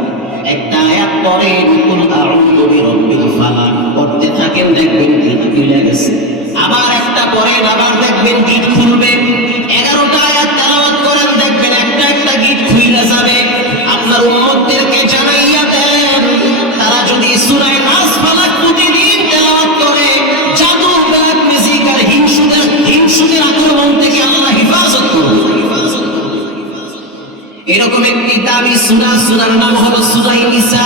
একটা আয়াত পরে কুল আউযু বিরাব্বিল ফালাক পড়তে থাকেন, দেখবেন গিট খুলে গেছে। আবার একটা পরে আবার দেখবেন গিট খুলবে। 11টা আয়াত তেলাওয়াত করেন, দেখবেন একটা একটা গিট খুলে যাবে। আপনার উম্মতদেরকে জানাইয়া দেন, তারা যদি সূরা নাস ফালাক প্রতিদিন তেলাওয়াত করে, জাদু ব্ল্যাক ম্যাজিক আর হিংসুদের আক্রমণ থেকে আল্লাহ হেফাজত করবে। এরকম একটি দামি সূরা, সূরার নাম হলো সূরা নিসা।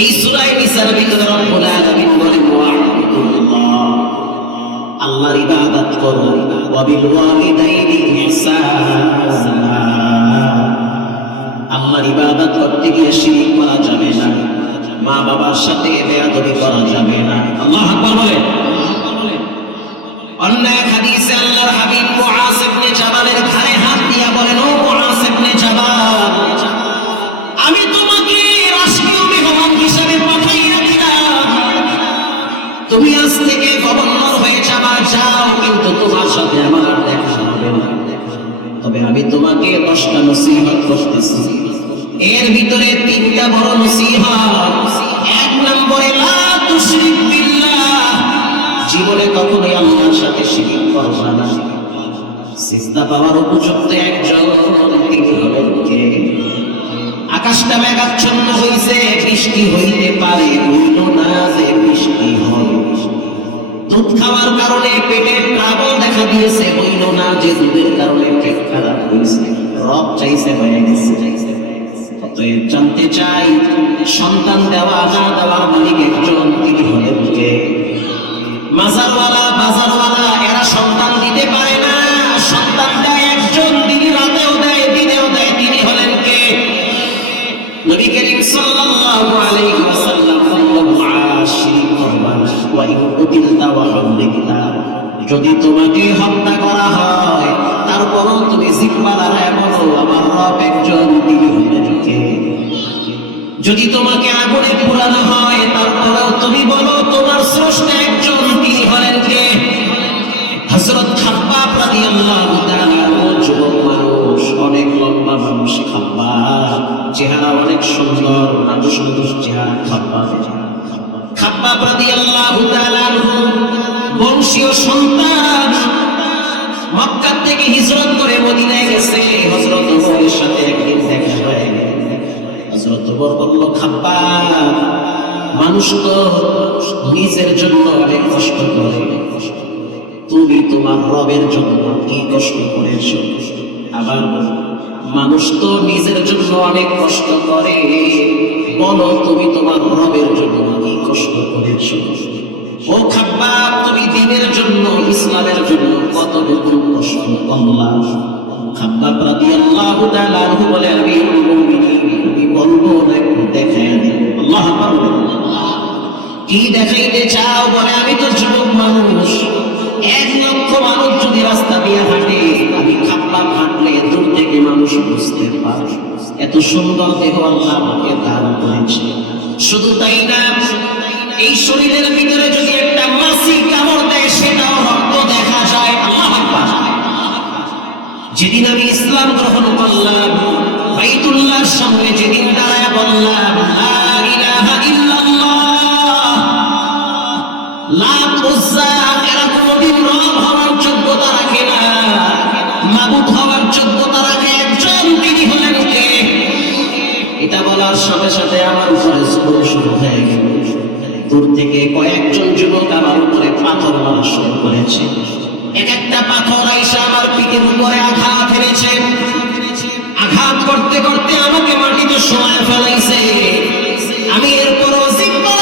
এই সূরা নিসার ভিতরে রব্বুল আলামিন বলেন, ওয়া'বুদুল্লাহ, আল্লাহর ইবাদত করো, ওয়া বিল ওয়ালিদাইনি ইহসানা, আল্লাহর ইবাদত করতে গিয়ে শিরক করা যাবে না, মা বাবার সাথে বেয়াদবি করা যাবে না। আল্লাহু আকবার বলেন। অন্য এক হাদিসে আল্লাহর হাবিব মুআজ ইবনে জাবালের ঘাড়ে হাত দিয়া বলেন, ও মুআজ ইবনে জাবাল, আমি তোমাকে রাষ্ট্রীয় মেহমান হিসেবে পাঠাইয়া দিলাম, তুমি আজ থেকে গভর্নর হয়ে যাবা, যাও, কিন্তু তোমার সাথে আমার আর দেখা হবে না। তবে আমি তোমাকে 10টা নসিহত করতেছি, এর ভিতরে 3টা বড় নসিহত। 1 নম্বরে, লা তুশরিক বিল্লাহ, জীবনে কখনোই আল্লাহর সাথে শিরক করবা না। সিজদা পাওয়ার উপযুক্ত একজন তিনি হলেন কে? আকাশটা মেঘাচ্ছন্ন হইছে, বৃষ্টি হইতে পারে, হইল না যে বৃষ্টি হয়। দুধ খাওয়ার কারণে পেটের ট্রাবল দেখা দিয়েছে, হইল না যে দুধের কারণে পেট খারাপ হয়েছে, রব চাইছে হয়ে গেছে। অতএব জানতে চাই, সন্তান দেওয়া না দেওয়ার মালিক একজন, তিনি হলেন কে? মাজারওয়ালা, বাজারওয়ালা এরা সন্তান দিতে পারে না, সন্তান দেয় একজন, তিনি রাতেও দেয় দিনেও দেয়, তিনি হলেন কে? নবী করিম সাল্লাল্লাহু আলাইহি ওয়াসাল্লাম যদি তোমাকে হত্যা করা হয়, তারপরও তুমি জিহ্বা লড়ায় বলো, আমার রব একজন, তিনি হলেন কে? যদি তোমাকে আগুনে পোড়ানো হয়, তারপরেও তুমি বলো, তোমার স্রষ্টা একজন, তিনি হলেন কে? হযরত খাব্বাব রাদিয়াল্লাহু তাআলা, যুবক মানুষ, অনেক লম্বা মানুষ খাব্বাব, চেহারা অনেক সুন্দর, মানুষ চেহারা খাব্বাব রাদিয়াল্লাহু তাআলা বংশীয় সন্তান, মক্কা থেকে হিজরত করে মদিনায় গেছে। হযরত ওমরের সাথে একদিন দেখা হয়ে গেল। হযরত ওমর বলল, খাব্বাব, মানুষ তো নিজের জন্য অনেক কষ্ট করে, তুমি তোমার রবের জন্য কি কষ্ট করেছো? আবার মানুষ তো নিজের জন্য অনেক কষ্ট করে, বলো তুমি তোমার রবের জন্য কি কষ্ট করেছো? ও খাব্বাব, তুমি দ্বীনের জন্য, ইসলামের জন্য কতটুকু কষ্ট করলা? খাব্বাব রাদিয়াল্লাহু তাআলা আনহু বলে, আমি বলবো না, একটু দেখাই দিই। আল্লাহু আকবার। কি দেখাইতে চাও? বলে, আমি তো যুবক মানুষ, 1 লক্ষ মানুষ যদি রাস্তা দিয়ে হাঁটে, আমি খাব্বাব হাঁটলে দূর থেকে মানুষ বুঝতে পারে এত সুন্দর দেহ আল্লাহ আমাকে দান করেছে। শুধু তাই না, এই শরীরের ভিতরে যদি একটা মাছি কামড় দেয়, সেটাও রক্ত দেখা যায়। আল্লাহু আকবার। যেদিন আমি ইসলাম গ্রহণ করলাম, বাইতুল্লাহর সামনে যেদিন দাঁড়ায় বললাম, লা ইলাহা ইল্লাল্লাহ, লাত উজ্জা এরা কোনদিন রব হওয়ার যোগ্যতা রাখে না, মাবুদ হওয়ার যোগ্যতা রাখে একজন, তিনি হলেন কে? এটা বলার সাথে সাথে আমার উপরে জুলুম শুরু হয়ে গেল। দূর থেকে কয়েকজন যুবক আমার উপরে পাথর মারা শুরু করেছে। এক একটা পাথর আইসা আমার পিঠের উপরে আঘাত এনেছে। আঘাত করতে করতে আমাকে মাটিতে শোয়ায় ফেলাইছে। আমি এরপরও জিহ্বা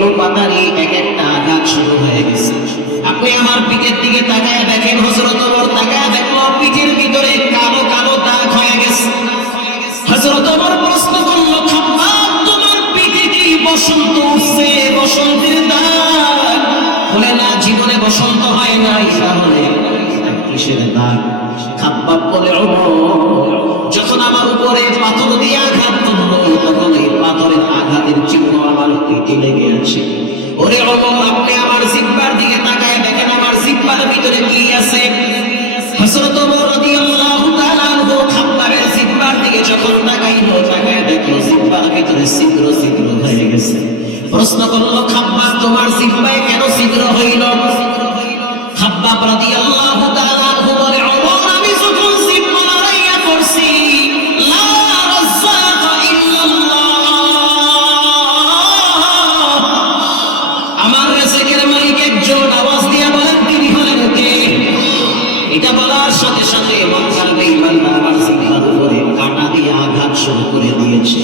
এলো পাতারি এক একটা আঘাত শুরু হয়ে গেছে। আপনি আমার পিঠের দিকে তাকায় দেখেন, হযরত ওমর তাকায় দেখলো পিঠের ভিতরে কালো কালো দাগ হয়ে গেছে। হযরত ওমর প্রশ্ন করলো, খাব্বাব তোমার পিঠে কি বসন্ত উঠছে, বসন্তের দাগ? বলে না, জীবনে বসন্ত হয় নাই। তাহলে কিসের দাগ? খাব্বাব বলে, ওমর যখন আমার উপরে পাথর দিয়ে আঘাত করলো তখন এই পাথরের আঘাতের চিহ্ন আমার পিঠে লেগে আছে। ওরে ওমর, আপনি আমার জিহ্বার দিকে তাকায় দেখেন আমার জিহ্বার ভিতরে কি আছে। হযরত ওমর রাদিয়াল্লাহু তাআলা আনহু খাব্বাবের জিহ্বার দিকে যখন তাকাইলো, তাকায় দেখলো জিহ্বার ভিতরে ছিদ্র ছিদ্র হয়ে গেছে। প্রশ্ন করলো, খাব্বাব তোমার জিহ্বায় কেন ছিদ্র হইল? খাব্বাব রাদিয়াল্লাহু তাআলা আনহু বলে, ওমর আমি যখন জিহ্বা লড়াইয়া করছি, লা রাজ্জাকা ইল্লাল্লাহ, আমার রিজিকের মালিক একজন, আওয়াজ দিয়ে বলেন তিনি হলেন কে? এটা বলার সাথে সাথে মক্কার বেঈমানরা আমার জিহ্বার উপরে কাঁটা দিয়ে আঘাত শুরু করে দিয়েছে।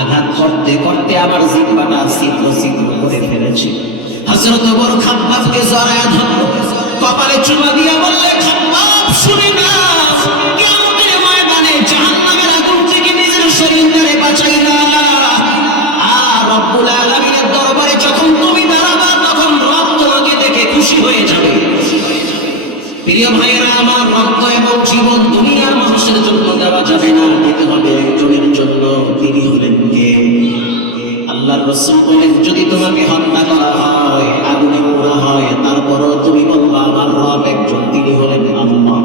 আঘাত করতে করতে আমার জিহ্বাটা ছিদ্র ছিদ্র করে ফেলেছে। হযরত ওমর খাব্বাবকে জড়ায়া ধরল, কপালে চুমা দিয়া বললে, খাব্বাব শুনে না, কিয়ামতের ময়দানে জাহান্নামের আগুন থেকে নিজের শরীরটারে বাঁচাইলা। আর রব্বুল আলামিনের দরবারে যখন তুমি দাঁড়াবা তখন রব তোমাকে দেখে খুশি হয়ে যাবে। প্রিয় ভাইয়েরা আমার, রক্ত এবং জীবন দুনিয়ার মানুষের জন্য দেওয়া যাবে না, দিতে হবে একজনের জন্য। তিনি হলেন কে? আল্লাহর রাসূল বলেন, যদি তোমাকে হত্যা করা হয়, আগুনে পোড়া হয়, তারপরও তুমি বলবা আমার রব একজন, তিনি হলেন আল্লাহ।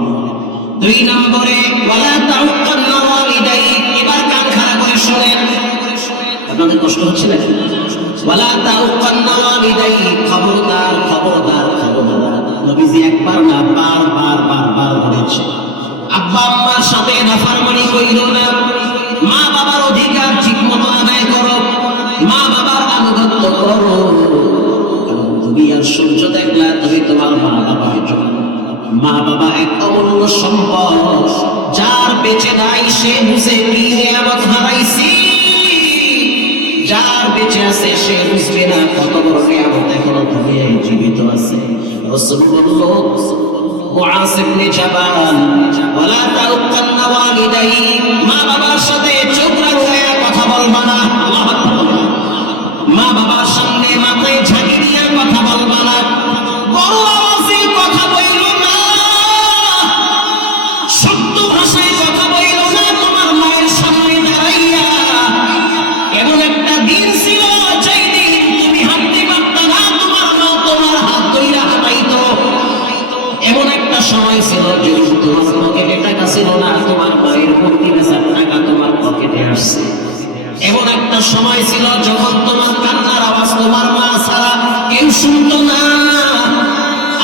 দুই নম্বরে, ওয়ালা তাউক্কান্না ওয়ালিদাই। এবার কান খাড়া করে শুনেন, আপনাদের কষ্ট হচ্ছে না? ওয়ালা তাউক্কান্না ওয়ালিদাই, খবরদার খবরদার খবরদার। নবীজি একবার না বারবার বারবার বলেছে, আব্বা আম্মার সাথে নাফরমানি কইরো না, মা বাবার অধিকার ঠিকমতো আদায় করো, মা বাবার আনুগত্য করো। তুমি আর সূর্য দেখলা, তুমি তোমার মা বাবার জন্য। মা বাবা এক অমূল্য সম্পদ, যার বেঁচে নাই সে বুঝে কি নিয়ামত হারাইছি, যার বেঁচে আছে সে বুঝবে না কত বড় নিয়ামত এখনো দুনিয়ায় জীবিত আছে। রাসূল বলল, মুআয ইবনে জাবাল, ওয়ালা তাউক্কান্না ওয়ালিদাই, মা বাবার সাথে চোখ রাঙায়া কথা বলবা না। আল্লাহু আকবার। মা বাবার সামনে মাথায় ঝাঁকি দিয়ে কথা বলবা না, বড় আওয়াজে কথা বইলো না, শব্দ ভাষায় কথা বইলো না। তোমার মায়ের সামনে দাঁড়াইয়া এমন একটা দিন ছিল যেই দিন তুমি হাঁটতে পারতা না, তোমার মা তোমার হাত ধইরা হাঁটাইতো। এমন একটা সময় ছিল যেদিন তোমার পকেটে টাকা ছিল না, তোমার মায়ের প্রতি বেচার টাকা তোমার পকেটে আসছে। এমন একটা সময় ছিল যখন তোমার কান্নার আওয়াজ তোমার মা ছাড়া কেউ শুনতো না।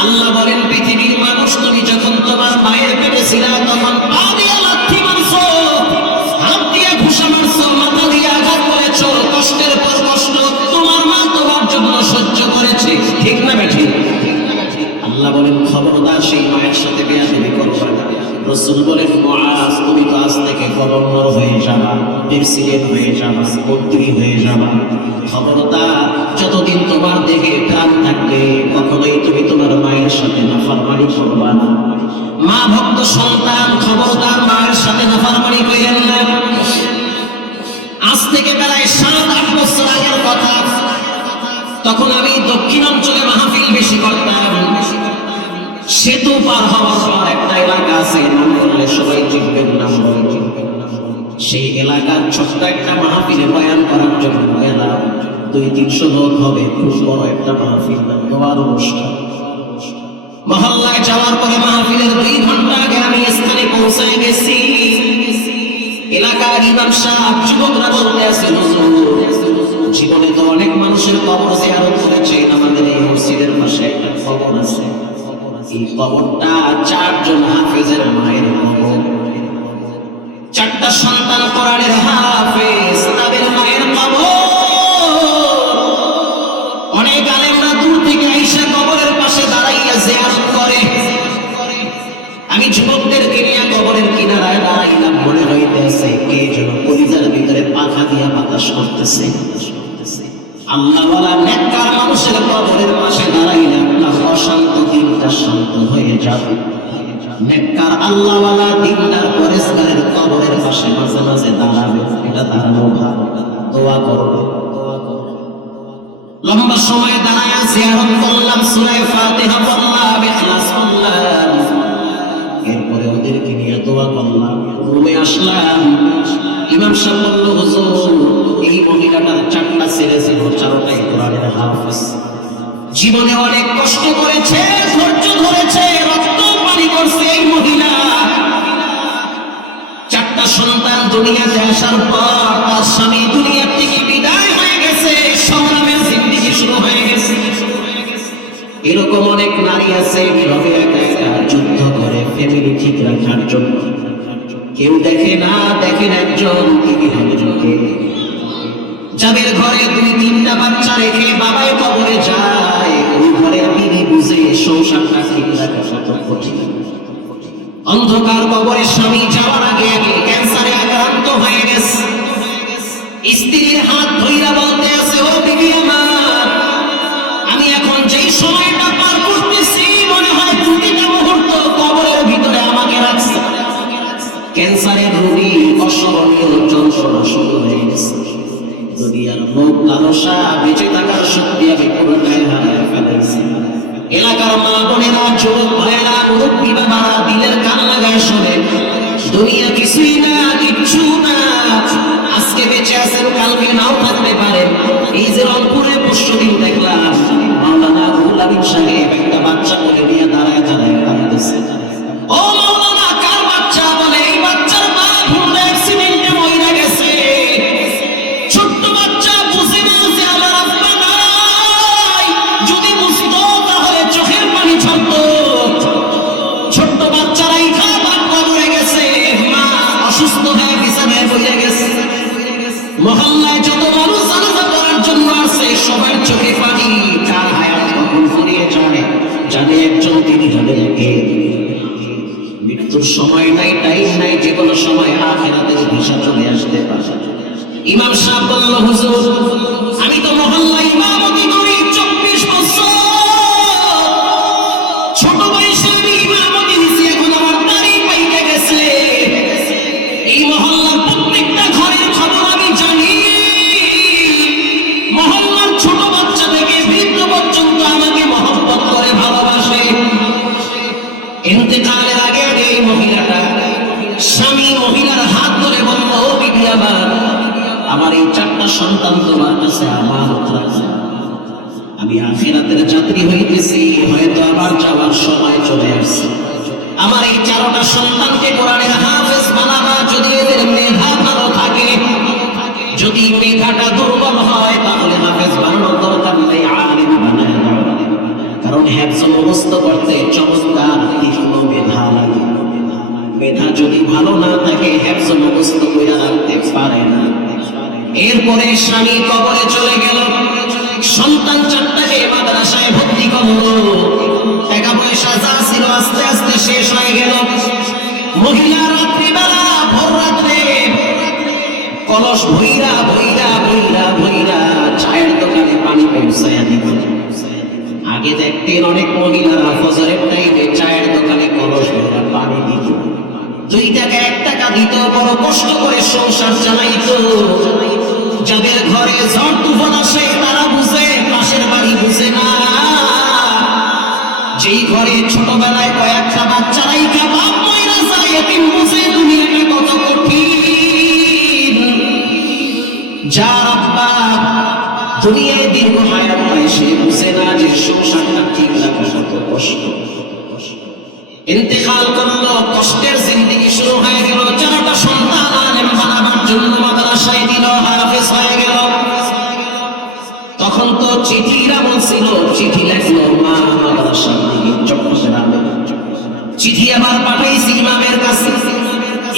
আল্লাহ বলেন, পৃথিবীর মানুষ তুমি যখন তোমার মায়ের পেটে ছিলা তখন পা দিয়ে লাথি মারছো, হাত দিয়ে ঘুষা মারছো, মাথা দিয়ে আঘাত করেছো, কষ্টের পর কষ্ট তোমার মা তোমার জন্য সহ্য করেছে, ঠিক না বেঠিক? আল্লাহ বলেন, খবরদার সেই মায়ের সাথে বেয়াদবি করবে না। রাসূল বলেন, মুআয তুমি তো আজ থেকে গভর্নর হয়ে যাবা, প্রেসিডেন্ট হয়ে যাবা, মন্ত্রী হয়ে যাবা। খবরদার যতদিন তোমার দেহে প্রাণ থাকবে কখনোই তুমি তোমার মায়ের সাথে নাফরমানি করবা না। মা ভক্ত সন্তান, খবরদার মায়ের সাথে নাফরমানি কইরেন না। আজ থেকে প্রায় 7-8 বছর আগের কথা, তখন আমি দক্ষিণ অঞ্চলে মাহফিল বেশি করতাম। সেতু পার হওয়ার পর একটা এলাকা আছে, নাম বললে সবাই চিনবেন, নাম বলে চিনবেন। সেই এলাকার ছোট্ট একটা মাহফিলে বয়ান করার জন্য গেলাম। 200-300 লোক হবে, খুব বড় একটা মাহফিল, দোয়ার অনুষ্ঠান। মহল্লায় যাওয়ার পরে মাহফিলের 2 ঘন্টা আগে আমি স্থানে পৌঁছায় গেছি। এলাকার ইমাম সাহেব যুবকরা বলতে আছে, হুজুর জীবনে তো অনেক মানুষের কবর জিয়ারত করেছেন, আমাদের এই মসজিদের পাশে একটা কবর আছে। এই কবরটা 4 জন হাফেজের মায়ের কবর। 4টা সন্তান কোরআনের হাফেজ, তাদের মায়ের কবর। অনেক আলেমরা দূর থেকে আইসা কবরের পাশে দাঁড়াইয়া জিয়ারত করে। আমি যুবকদেরকে নিয়ে কবরের কিনারায় দাঁড়াইলাম, মনে হইতেছে কে যেন কলিজার ভিতরে পাখা দিয়া বাতাস করতেছে। আল্লাহ ওয়ালা নেককার মানুষের কবরের পাশে দাঁড়াইলে আপনার অশান্ত দিনটা শান্ত হয়ে যাবে। নেককার আল্লাহওয়ালা দিনদার পরেশগারের কবরের পাশে মাঝে মাঝে দাঁড়াবে, এটা দাঁড়ানো ভালো। দোয়া করবে, লম্বা সময় দাঁড়ায় জিয়ারত করলাম, সূরা ফাতিহা পড়লাম, ইখলাস করলাম, এরপরে ওদেরকে নিয়ে দোয়া করলাম, রুমে আসলাম। ইমাম সাহেব বলল, হুজুর এই মহিলাটার 4টা ছেলে ছিল, 4টাই কোরআনের হাফেজ। জীবনে অনেক কষ্ট করেছে, ধৈর্য ধরেছে, রক্ত পানি করছে এই মহিলা। 4টা সন্তান দুনিয়াতে আসার পর তার স্বামী দুনিয়া থেকে বিদায় হয়ে গেছে, সংগ্রামের জিন্দেগি শুরু হয়ে গেছে। এরকম অনেক নারী আছে নীরবে একা একা যুদ্ধ করে ফ্যামিলি ঠিক রাখার জন্য। কেউ দেখে না, দেখেন একজন তিনি হলেন কে, যাদের ঘরে 2-3টা বাচ্চা রেখে বাবাই কবরে যায়, ওই ঘরের বিবি বুঝে সংসারটা ঠিক রাখা কত কঠিন। অন্ধকার কবরে স্বামী যাওয়ার আগে ক্যান্সারে আক্রান্ত হয়ে গেছে, স্ত্রীর হাত ধইরা বলতে আছে, ও বিবি আমার, আমি এখন যেই সময়টা পার করতেছি মনে হয় প্রতিটা মুহূর্ত কবরের ভিতরে আমাকে রাখছে। ক্যান্সারের রোগী অসহনীয় যন্ত্রণা শুরু হয়ে গেছে, দুনিয়ার লোভ লালসা, বেঁচে থাকার শক্তি আমি পুরোটাই হারিয়ে ফেলেছি। এলাকার মা বোনেরা, যুবক ভাইয়েরা, মুরব্বী বাবারা দিলের কান লাগায় শোনে, দুনিয়া কিছুই না, কিচ্ছু না। আজকে বেঁচে আছেন, কালকে নাও থাকতে পারেন। এই যে রংপুরে পরশুদিন দেখলাম মাওলানা রুহুল আমিন সাহেব একটা বাচ্চা কোলে নিয়ে দাঁড়ায় দাঁড়ায় কাঁদতেছে। ও মাওলানা, কার বাচ্চা? বলে এই বাচ্চার মা ভুল অ্যাক্সিডেন্টে মরে গেছে। ছোট্ট বাচ্চা বুঝে না যে আমার আব্বা নাই, যদি বুঝতো তাহলে চোখের পানি ঝরতো। ছোট্ট বাচ্চারাই খাবার কবরে গেছে, মা অসুস্থ হয়ে বিছানায় পড়ে গেছে। মহল্লায় যত মানুষ জানাজা করার জন্য আছে, সবার চোখে পানি। কার হায়াত কখন ফুরিয়ে যায় জানে একজন, তিনি হলেন কে। মৃত্যুর সময় নাই, টাইম নাই, যে কোনো সময় আখিরাতের ভিসা চলে আসতে পারে। ইমাম সাহেব বলল, হুজুর আমি তো মহল্লায় ইমামতি করি 24 বছর, ছোট বয়সে আমি ইমামতি দিছি, এখন আমার দাড়ি পাইকে গেছে। এই মহল্লার প্রত্যেকটা ঘরের খবর আমি জানি, মহল্লার ছোট বাচ্চা থেকে বৃদ্ধ পর্যন্ত আমাকে মহব্বত করে ভালোবাসে। ইন্তেকালের আগে এই মহিলাটা স্বামী মহিলার হাত ধরে বলল, ও বিবি আমার এই 4টা সন্তান তোমার কাছে আমানত রাখো, আমি আখিরাতের যাত্রী হইতেছি, হয়তো আবার যাওয়ার সময় চলে আসছে। আমার এই 4টা সন্তানকে কোরআনের হাফেজ বানাবা। যদি এদের মেধা ভালো থাকে, যদি মেধাটা দুর্বল হয় তাহলে হাফেজ বানানোর দরকার নেই, আলিম বানায় দাও। কারণ হেফজ মুখস্থ করতে চমৎকার তীক্ষ্ণ মেধা লাগে। মেধা যদি ভালো না থাকে হেফজ মুখস্থ করে রাখতে পারে না। এরপরে স্বামী কবরে চলে গেল, সন্তান 4টাকে মাদ্রাসায় ভর্তি করলো, টাকা পয়সা যা ছিল আস্তে আস্তে শেষ হয়ে গেল। মহিলা রাত্রিবেলা ভোর রাত্রে কলস ভইরা ভইরা ভইরা ভইরা চায়ের দোকানে পানি পৌঁছায়া দিত। আগে দেখতেন অনেক মহিলারা ফজরের টাইমে চায়ের দোকানে কলস ভইরা পানি দিত, 2 টাকা 1 টাকা দিত, বড় কষ্ট করে সংসার চালাইতো। যাদের ঘরে ঝড় তুফান আসে তারা বুঝে, পাশের বাড়ি বুঝে না। যেই ঘরে ছোটবেলায় কয়েকটা বাচ্চা রাইখা বাপ মায়েরা যায়, এতিম বুঝে দুনিয়াটা কত কঠিন। যার আব্বা দুনিয়ায় দীর্ঘ হায়াত পায় সে বুঝে না যে সংসারটা ঠিক রাখা কত কষ্ট। ইন্তেকাল করলো, কষ্টের জিন্দেগি শুরু হয়ে গেল। 4টা সন্তান আলেম বানাবার জন্য মাদ্রাসায় দিল, হাফেজ হয়ে গেল। তখন তো চিঠির আমল ছিল, চিঠি লেখলো মা মাদ্রাসার দিকে চট্টগ্রামে। চিঠি আবার পাঠাইছি ইমামের কাছে,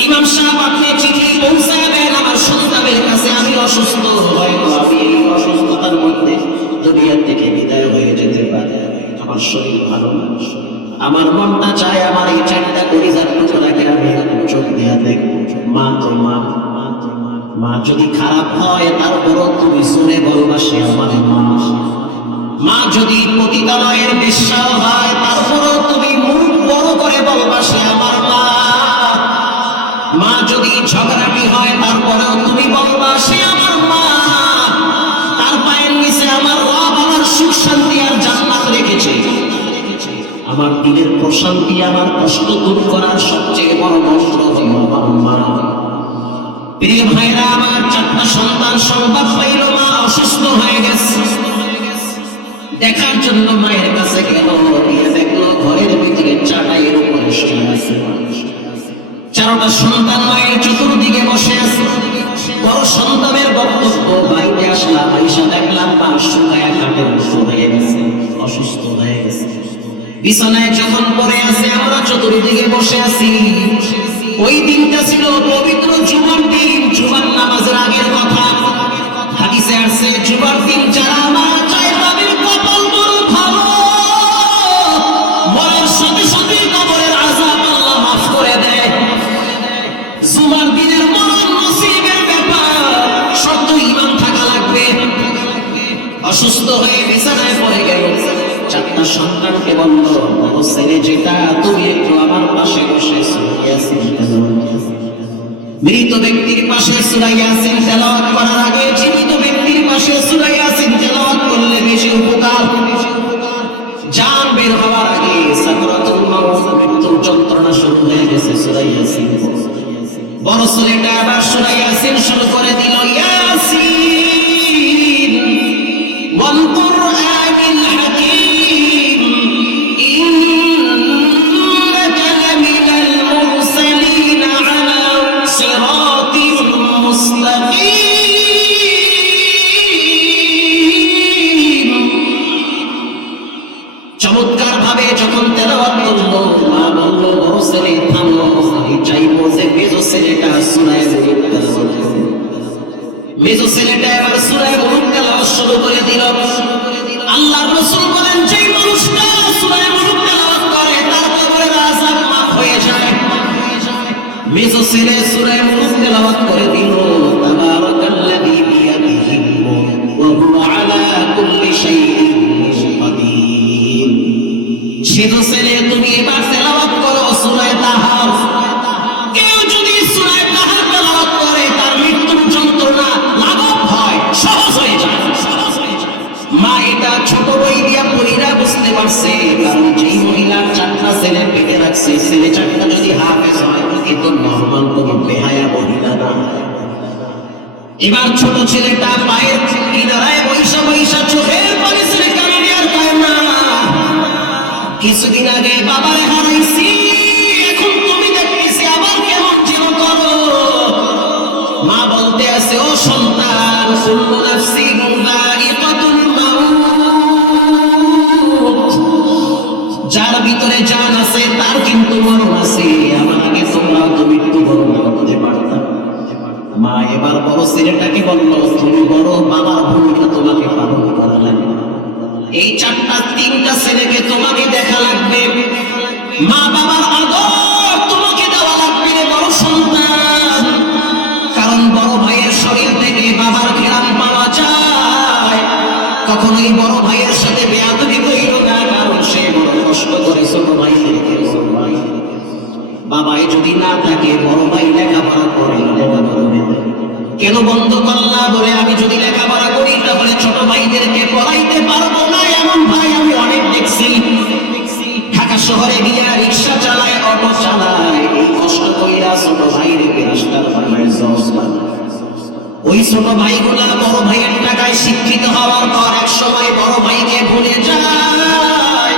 ইমাম সাহেব আপনি চিঠি পৌঁছাবেন আমার সন্তানের কাছে, আমি অসুস্থ, হয়তো আমি এই অসুস্থতার মধ্যে দুনিয়া থেকে বিদায় হয়ে যেতে পারি, আমার শরীর ভালো না। আমার মনটা চায় আমার এই 4টা কলিজার টুকরাকে আমি চোখ দিয়া দেখব। মা তো মা, মা যদি খারাপ হয় তারপরও তুমি শুনে বলবা সে আমার মা। মা যদি পতিতালয়ের বেশ্যাও হয়, তারপরও তুমি মুখ বড় করে বলবা সে আমার মা। মা যদি ঝগড়াটি হয়, তারপরেও তুমি বলবা সে আমার মা। তার পায়ের নিচে আমার রব আমার সুখ শান্তি আর জান্নাত রেখেছে। আমার দিনের প্রশান্তি, আমার কষ্ট দূর করার সবচেয়ে বড় মন্ত্র হলো আমার মা। প্রিয় ভাইরা আমার, 4টা সন্তান সংবাদ পাইল মা অসুস্থ হয়ে গেছে। দেখার জন্য মায়ের কাছে গেল, গিয়ে দেখলো ঘরের ভিতরে চাটাইয়ের উপরে শুয়ে আছে। 4টা সন্তান মায়ের চতুর্দিকে বসে আছে। বড় সন্তানের বক্তব্য, বাড়িতে আসলাম, আইসা দেখলাম মা শুকায়া কাঠের মতো হয়ে গেছে, অসুস্থ হয়ে গেছে। বিছানায় যখন পড়ে আছে, আমরা চতুর্দিকে বসে আছি। ওই দিনটা ছিল পবিত্র জুমার দিন, জুমার নামাজের আগের কথা। হাদিসে আসছে জুমার দিন যারা মারা যায় তাদের কপাল বড় ভালো, মরার সাথে সাথে কবরের আযাব আল্লাহ মাফ করে দেয়। জুমার দিনের মরণ নসিবের ব্যাপার, শর্ত ঈমান থাকা লাগবে। অসুস্থ হয়ে বিছানায় পড়ে গেল। 4টা সন্তানকে বলল, বড় ছেলে যেটা, তুমি একটু আমার পাশে বসে সূরা ইয়াসিন তেলাওয়াত। মৃত ব্যক্তির পাশে সূরা ইয়াসিন তেলাওয়াত করার আগে জীবিত ব্যক্তির পাশে সূরা ইয়াসিন তেলাওয়াত করলে বেশি উপকার। জান বের হওয়ার আগে সাকরাতুল মাউত, মৃত্যুর যন্ত্রণা শুরু হয়ে গেছে, সূরা ইয়াসিন। বড় ছেলেটা আবার সূরা ইয়াসিন শুরু করে দিল, ইয়াসিন ওয়াল কুরআনিল হাকীম ইন্নাকা লামিনাল মুরসালিন আলা সিরাতিন মুস্তাকিম। চমৎকার ভাবে যখন তেলাওয়াত করলো, মা বলল, বড় ছেলে থামো, আমি চাইবো যে মেজো ছেলেটা সূরা মুলক তেলাওয়াত করে। মেজো ছেলেটা এবার সূরা মুলক তেলাওয়াত শুরু করে দিল। আল্লাহর রাসূল বলেন, যে মানুষটা সূরা মুলক তেলাওয়াত করে তার কবরের আযাব মাফ হয়ে যায়। মেজো ছেলে সূরা মুলক তেলাওয়াত করে দিল, তাবারাকাল্লাযী বিয়াদিহিল মুলক ওয়া হুয়া আলা কুল্লি শাইইন কাদির। মেজো ছেলে তুমি এবার তেলাওয়াত করো সূরা তাহা। কেউ যদি সূরা তাহা তেলাওয়াত করে তার মৃত্যুর যন্ত্রণা লাঘব হয়, সহজ হয়ে যায়। মা এটা ছোট বই দিয়া পড়িরা বুঝতে পারছে, কারণ যেই মহিলার 4টা ছেলে পেটে রাখছে, ছেলে 4টা যদি হাফেজ হয়, এ তো নরমাল কোনো বেহায়া মহিলা না। এবার ছোট ছেলেটা পায়ের কিনারায় বৈশা বৈশা চোখের পানি ছেড়ে কান্না আর পায় না। কিছুদিন আগে বাবারে হারাইছি, এখন তুমি দেখতেছি আবার কেমন জীব করো। মা বলতে আছে, ও সন্তান, কুল্লু নাফসিন যায়িকাতুল মাউত, যার ভিতরে জান আছে তার কিন্তু মরণ আছে। আমার আগে তোমরা তো মৃত্যুবরণ করতে পারতাম। মা এবার বড় ছেলেটাকে বলল, তুমি বড়, বাবার ভূমিকা তোমাকে পালন করা লাগবে। এই 3টা ছেলেকে তোমাকে দেখা লাগবে, মা বাবার আদর তোমাকে দেওয়া লাগবে বড় সন্তান। কারণ বড় ভাইয়ের শরীর থেকে বাবার ঘ্রাণ পাওয়া যায়। কখনোই বড় ভাইয়ের সাথে বেয়াদবি কইরো না, কারণ সে বড় কষ্ট করে ছোট ভাইদেরকে বড় ভাই। বাবাই যদি না থাকে, বড় ভাই লেখাপড়া করে, কেন বন্ধ করলা বলে আমি যদি লেখাপড়া করি তাহলে ছোট ভাইদেরকে পড়াইতে পারবো না, এমন ভাই আমি অনেক দেখছি। ঢাকা শহরে গিয়া রিক্সা চালায়, অটো চালায়, এই কষ্ট কইরা ছোট ভাইদেরকে রাস্তার বানায় জজ বানায়। ওই ছোট ভাইগুলা বড় ভাইয়ের টাকায় শিক্ষিত হওয়ার পর এক সময় বড় ভাইকে ভুলে যায়,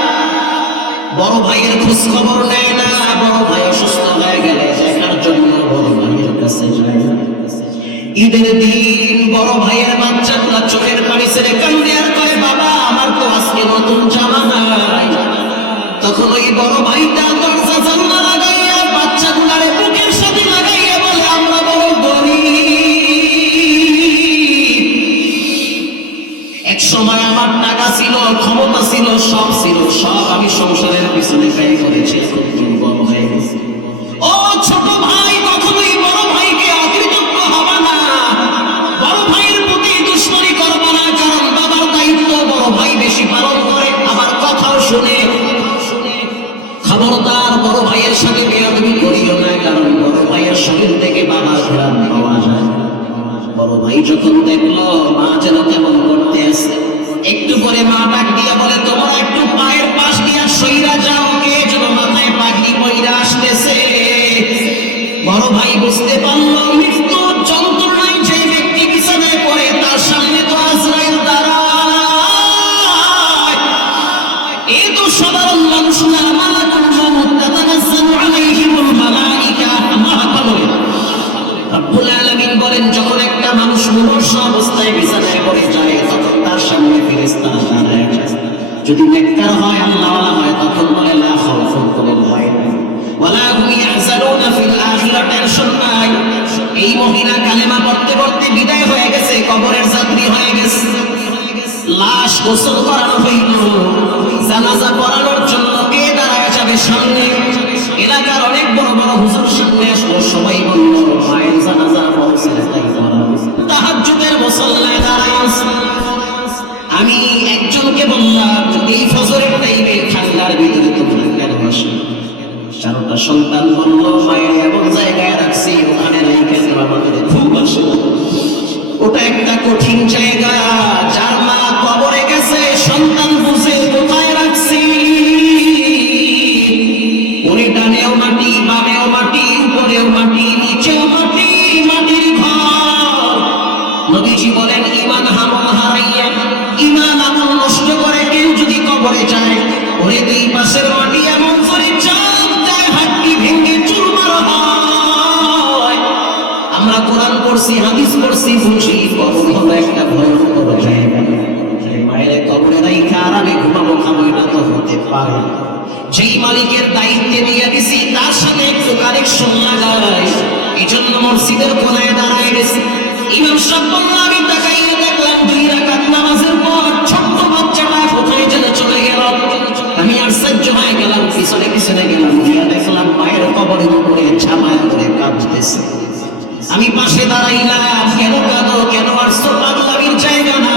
বড় ভাইয়ের খোঁজ খবর নেয় না। বড় ভাই অসুস্থ হয়ে গেলে দেখার জন্য বড় ভাইয়ের কাছে যায়। ঈদের দিন বড় ভাইয়ের বাচ্চাগুলা চোখের পানি ছেড়ে কান্দে আর কয়, বাবা আমার তো আজকে নতুন জামা নাই। তখন ওই বড় ভাইটা দরজা জানলা লাগাইয়া বাচ্চাগুলারে বুকের সাথে লাগাইয়া বলে, আমরা বড় গরিব। এক সময় আমার টাকা ছিল, ক্ষমতা ছিল, সব ছিল, সব আমি সংসারের পিছনে ব্যয় করেছি, তুমি বড় হয়ে গেছি। ও ছোট ভাই, কখনোই বড় ভাইকে অকৃতজ্ঞ হবা না, বড় ভাইয়ের প্রতি দুশ্মনী করবা না, কারণ বাবার দায়িত্ব বড় ভাই বেশি পালন ভাই যখন দেখলো মা যেন কেমন করতে আসে, একটু পরে মা ডাক দিয়ে বলে, তোমরা একটু পায়ের পাশ দিয়া সইরা যাও, কে যেন মাথায় পাগড়ি পইরা আসতেছে। বড় ভাই বুঝতে পারলো মৃত্যু যন্ত্রণায় যে ব্যক্তি বিছানায় পড়ে তার সামনে তো আজরাইল দাঁড়ায়। এ তো সাধারণ মানুষ না, মালাকুল মউত তাতানাজ্জালু আলাইহিমুল মালাইকা। রব্বুল আলামিন বলেন, যখন একটা মানুষ মুমূর্ষ অবস্থায় বিছানায় পড়ে যায় তখন তার সামনে ফেরেশতারা দাঁড়ায়। যদি নেককার হয়, আল্লাহওয়ালা হয়, তখন বলে লা খাউফুন, কোনো ভয় নাই, ওয়ালা হুম ইয়াহজানুনা ফিল আখিরাহ, টেনশন নাই। এই মহিলা কালেমা পড়তে পড়তে বিদায় হয়ে গেছে, কবরের যাত্রী হয়ে গেছে। লাশ গোসল করানো হইল, জানাজা পড়ানোর জন্য কে দাঁড়ায় যাবে সামনে? এলাকার অনেক বড় বড় হুজুর সামনে আসলো, সবাই বলল মায়ের জানাজা পড়ছে, তাই তাহাজ্জুদের মুসাল্লায় দাঁড়ায় আছে। আমি একজনকে বললাম, এই ফজরের টাইমে ঠান্ডার ভিতরে তোমরা কেন বসো? চারটা সন্তান বলল, মায়ের এমন জায়গায় রাখছি, ওখানে রেখে আমাদের ঘুম আসে। ওটা একটা কঠিন জায়গা, যার মা কবরে গেছে সন্তান বুঝে কোথায় রাখছি। ওরে ডানেও মাটি, বামেও মাটি, উপরেও মাটি, নিচেও মাটি, মাটির ঘর। নবীজি বলেন, ঈমান আমল হারাইয়া, ঈমান আমল নষ্ট করে কেউ যদি কবরে যায়, ওরে দুই পাশের মাটি এমন করে চাপ দেয় হাড্ডি ভেঙে চুরমার হয়। আমরা কোরআন পড়ছি, হাদিস পড়ছি, বুঝি কবর হলো একটা ভয়ঙ্কর জায়গা। মায়ের কবরে রাইখা আরামে ঘুমাবো খাবো, এটা তো হতে পারে। যেই মালিকের দায়িত্বে দিয়ে দিছি তার সাথে একটু কানেকশন লাগাই, এই জন্য মসজিদের কোনায় দাঁড়ায় গেছি। ইমাম সাহেব বলল, আমি তাকাইয়া দেখলাম 2 রাকাত নামাজের পর ছোট্ট বাচ্চাটা কোথায় যেন চলে গেল। আমি আশ্চর্য হয়ে গেলাম, পিছনে পিছনে গেলাম, গিয়া দেখলাম মায়ের কবরের উপরে ঝামায় করে কাঁদতেছে। আমি পাশে দাঁড়াইলাম, কেন কাঁদো, কেন আসছো? পাগলামির জায়গা না।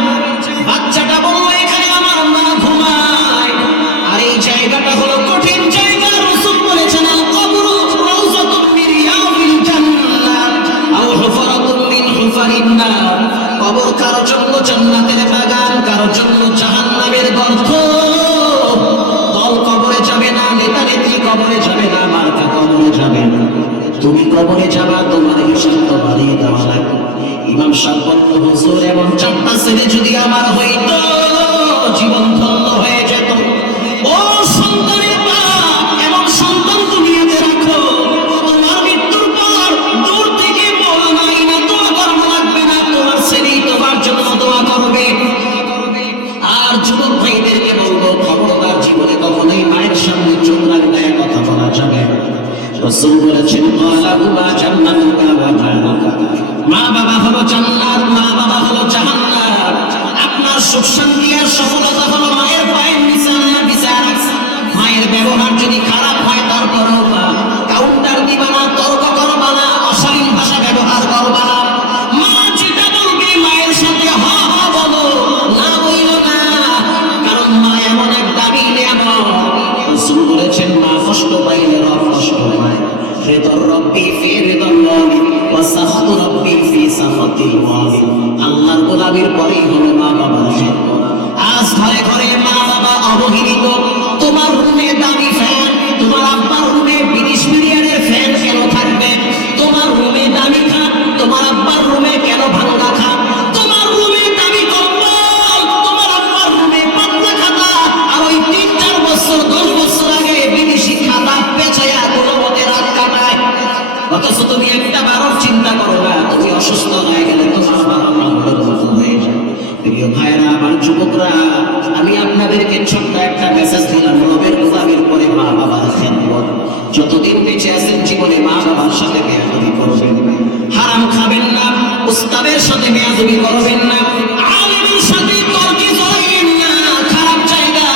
বাচ্চাটা বলল, এখানে আমার মা ঘুমায়, আর এই জায়গাটা হলো কঠিন জায়গা। রাসূল বলেছেন, আল কবরু রাউযাতুম মিন রিয়াদিল জান্নাহ আও হুফরাতুম মিন হুফারিন নার। কবর কারো জন্য জান্নাতের বাগান, কারো জন্য জাহান্নামের গর্ত। দল কবরে যাবে না, নেতা নেত্রী কবরে যাবে না, মার্কা কবরে যাবে না, তুমি কবরে যাবা, তোমার হিসাব তো বাড়িয়ে দেওয়া লাগবে। ইমাম সাহেব বলল, হুজুর এমন 4টা ছেলে যদি আমার হইতো, জীবন ধন্য হয়ে যেত। ও সন্তানের বাপ, এমন সন্তান দুনিয়াতে রাখো, তোমার মৃত্যুর পর দূর থেকে বলা নাই না দোয়া করা লাগবে না, তোমার ছেলেই তোমার জন্য দোয়া করবে। আর যুবক ভাইদেরকে বলবো, খবরদার জীবনে কখনোই মায়ের সামনে চোখ রাখলে কথা বলা যাবে না। রাসূল বলেছেন, ক্বালাহুমা জান্নাতুকা ওয়া জাহান্নামুকা, মা বাবা হলো জান্নাত, মা বাবা হলো জাহান্নাম। আপনার সুখ শান্তি আর সফলতা হলো মায়ের পায়ের নিচে আল্লাহ বিচার আছে। মায়ের ব্যবহার যদি খারাপ হয়, তারপরেও কাউন্টার দিবা না, তর্ক করবা না, অশালীন ভাষা ব্যবহার করবা না। মা যেটা বলবে মায়ের সাথে হ হ বলো, না বইলো না, কারণ মা এমন এক দাবি নেয়ামত। রাসূল বলেছেন, মা কষ্ট পাইলে রব কষ্ট পায়। রিদর রব্বি ফি রিদর ওয়ালিদ ওয়া সাখতু রব্বি ফি সাখতিল ওয়ালিদ। আল্লাহর গোলামির পরেই হলো মা বাবার খেদমত। আজ ঘরে ঘরে মা বাবা অবহেলিত। তোমার রুমে দামি ফ্যান, তোমার আব্বার রুমে 20 মিলিয়নের ফ্যান কেন থাকবে? তোমার রুমে দামি খাট, তোমার আব্বার রুমে কেন ভাঙা খাট? তোমার রুমে দামি কম্বল, তোমার আব্বার রুমে পাতলা খাতা, আর ওই 3-4 বছর 10 বছর আগে বিদেশি খাতা পেঁচায়া কোনো মতে রাত কাটায়। অথচ তুমি একটা বারো চিন্তা করো না, তুমি অসুস্থ হয়ে গেলে তোমার বাবা মা মতো হয়ে যায়। প্রিয় ভাইরা, আমার যুবকরা, আমি আপনাদেরকে ছোট্ট একটা মেসেজ দিলাম, রবের গোলামির পরে মা বাবার খেদমত। যতদিন বেঁচে আছেন জীবনে মা বাবার সাথে বেয়াদবি করবেন না, হারাম খাবেন না, উস্তাদের সাথে বেয়াদবি করবেন না, আলেমের সাথে তর্কে জড়াইবেন না। খারাপ জায়গা,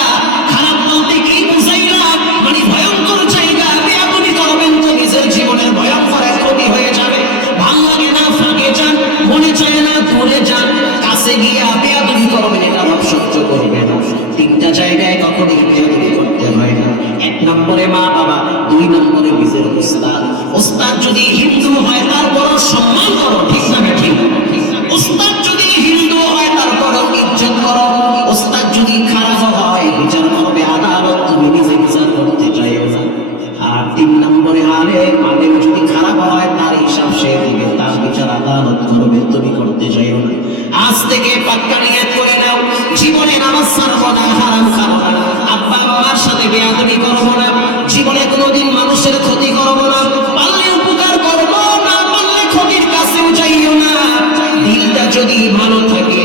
খারাপ বলতে কি বুঝাইলাম, মানে ভয়ঙ্কর জায়গা। বেয়াদবি করবেন তো নিজের জীবনের ভয়ঙ্কর এক ক্ষতি হয়ে যাবে। ভাল লাগে না, ফাঁকে যান, মনে চায় না, দূরে যান, কাছে গিয়ে বেয়াদবি করবেন, এটা ভাব সহ্য করবে না। 3টা জায়গায় কখনোই বেয়াদবি করতে হয় না। 1 নম্বরে মা বাবা, 2 নম্বরে নিজের উস্তাদ। উস্তাদ যদি হিন্দু হয় তার বড় সম্মান করো, ঠিক না ঠিক? খেয়ানত করবে, তুমি করতে যাইও না। আজ থেকে পাক্কা নিয়ত করে নাও, জীবনে নামাজ ছাড়বো না, হারাম খাবো না, আব্বা আম্মার সাথে বেয়াদবি করবো না, জীবনে কোনোদিন মানুষের ক্ষতি করবো না, পারলে উপকার করবো না, পারলে ক্ষতির কাছেও যাইও না। দিলটা যদি ভালো থাকে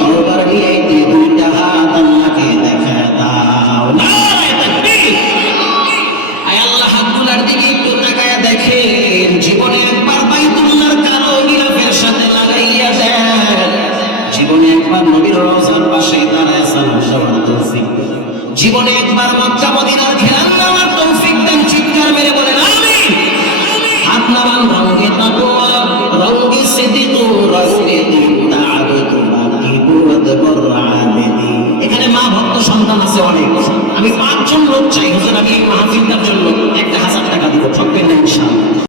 তওবার নিয়ে দুইটা হাত আল্লাহকে দেখা দাও। নারায়ে তাকবীর। আয় আল্লাহ, হাতগুলার দিকে একটু তাকায়া দেখেন, জীবনে একবার বাইতুল্লাহর কালো গিলাফের সাথে লাগাইয়া দেন, জীবনে একবার নবীর রওজার পাশে দাঁড়ায় সালাম দেওয়ার তৌফিক দেন, জীবনে একবার মক্কা মদিনার খেলান নেওয়ার তৌফিক দেন। চিৎকার মেরে বলেন আমিন। হাত নামান রঙে তাকওয়া, রঙে সিদ্দিক, রঙে তাআবুদ, বাকি বুদ বরআবেদি। এখানে মা ভক্ত সন্তান আছে অনেক, আমি 5 জন লোক চাই হুজুর, আমি এই মাহফিলটার জন্য 1000 টাকা দিব, ঠকবেন না ইনশাআল্লাহ।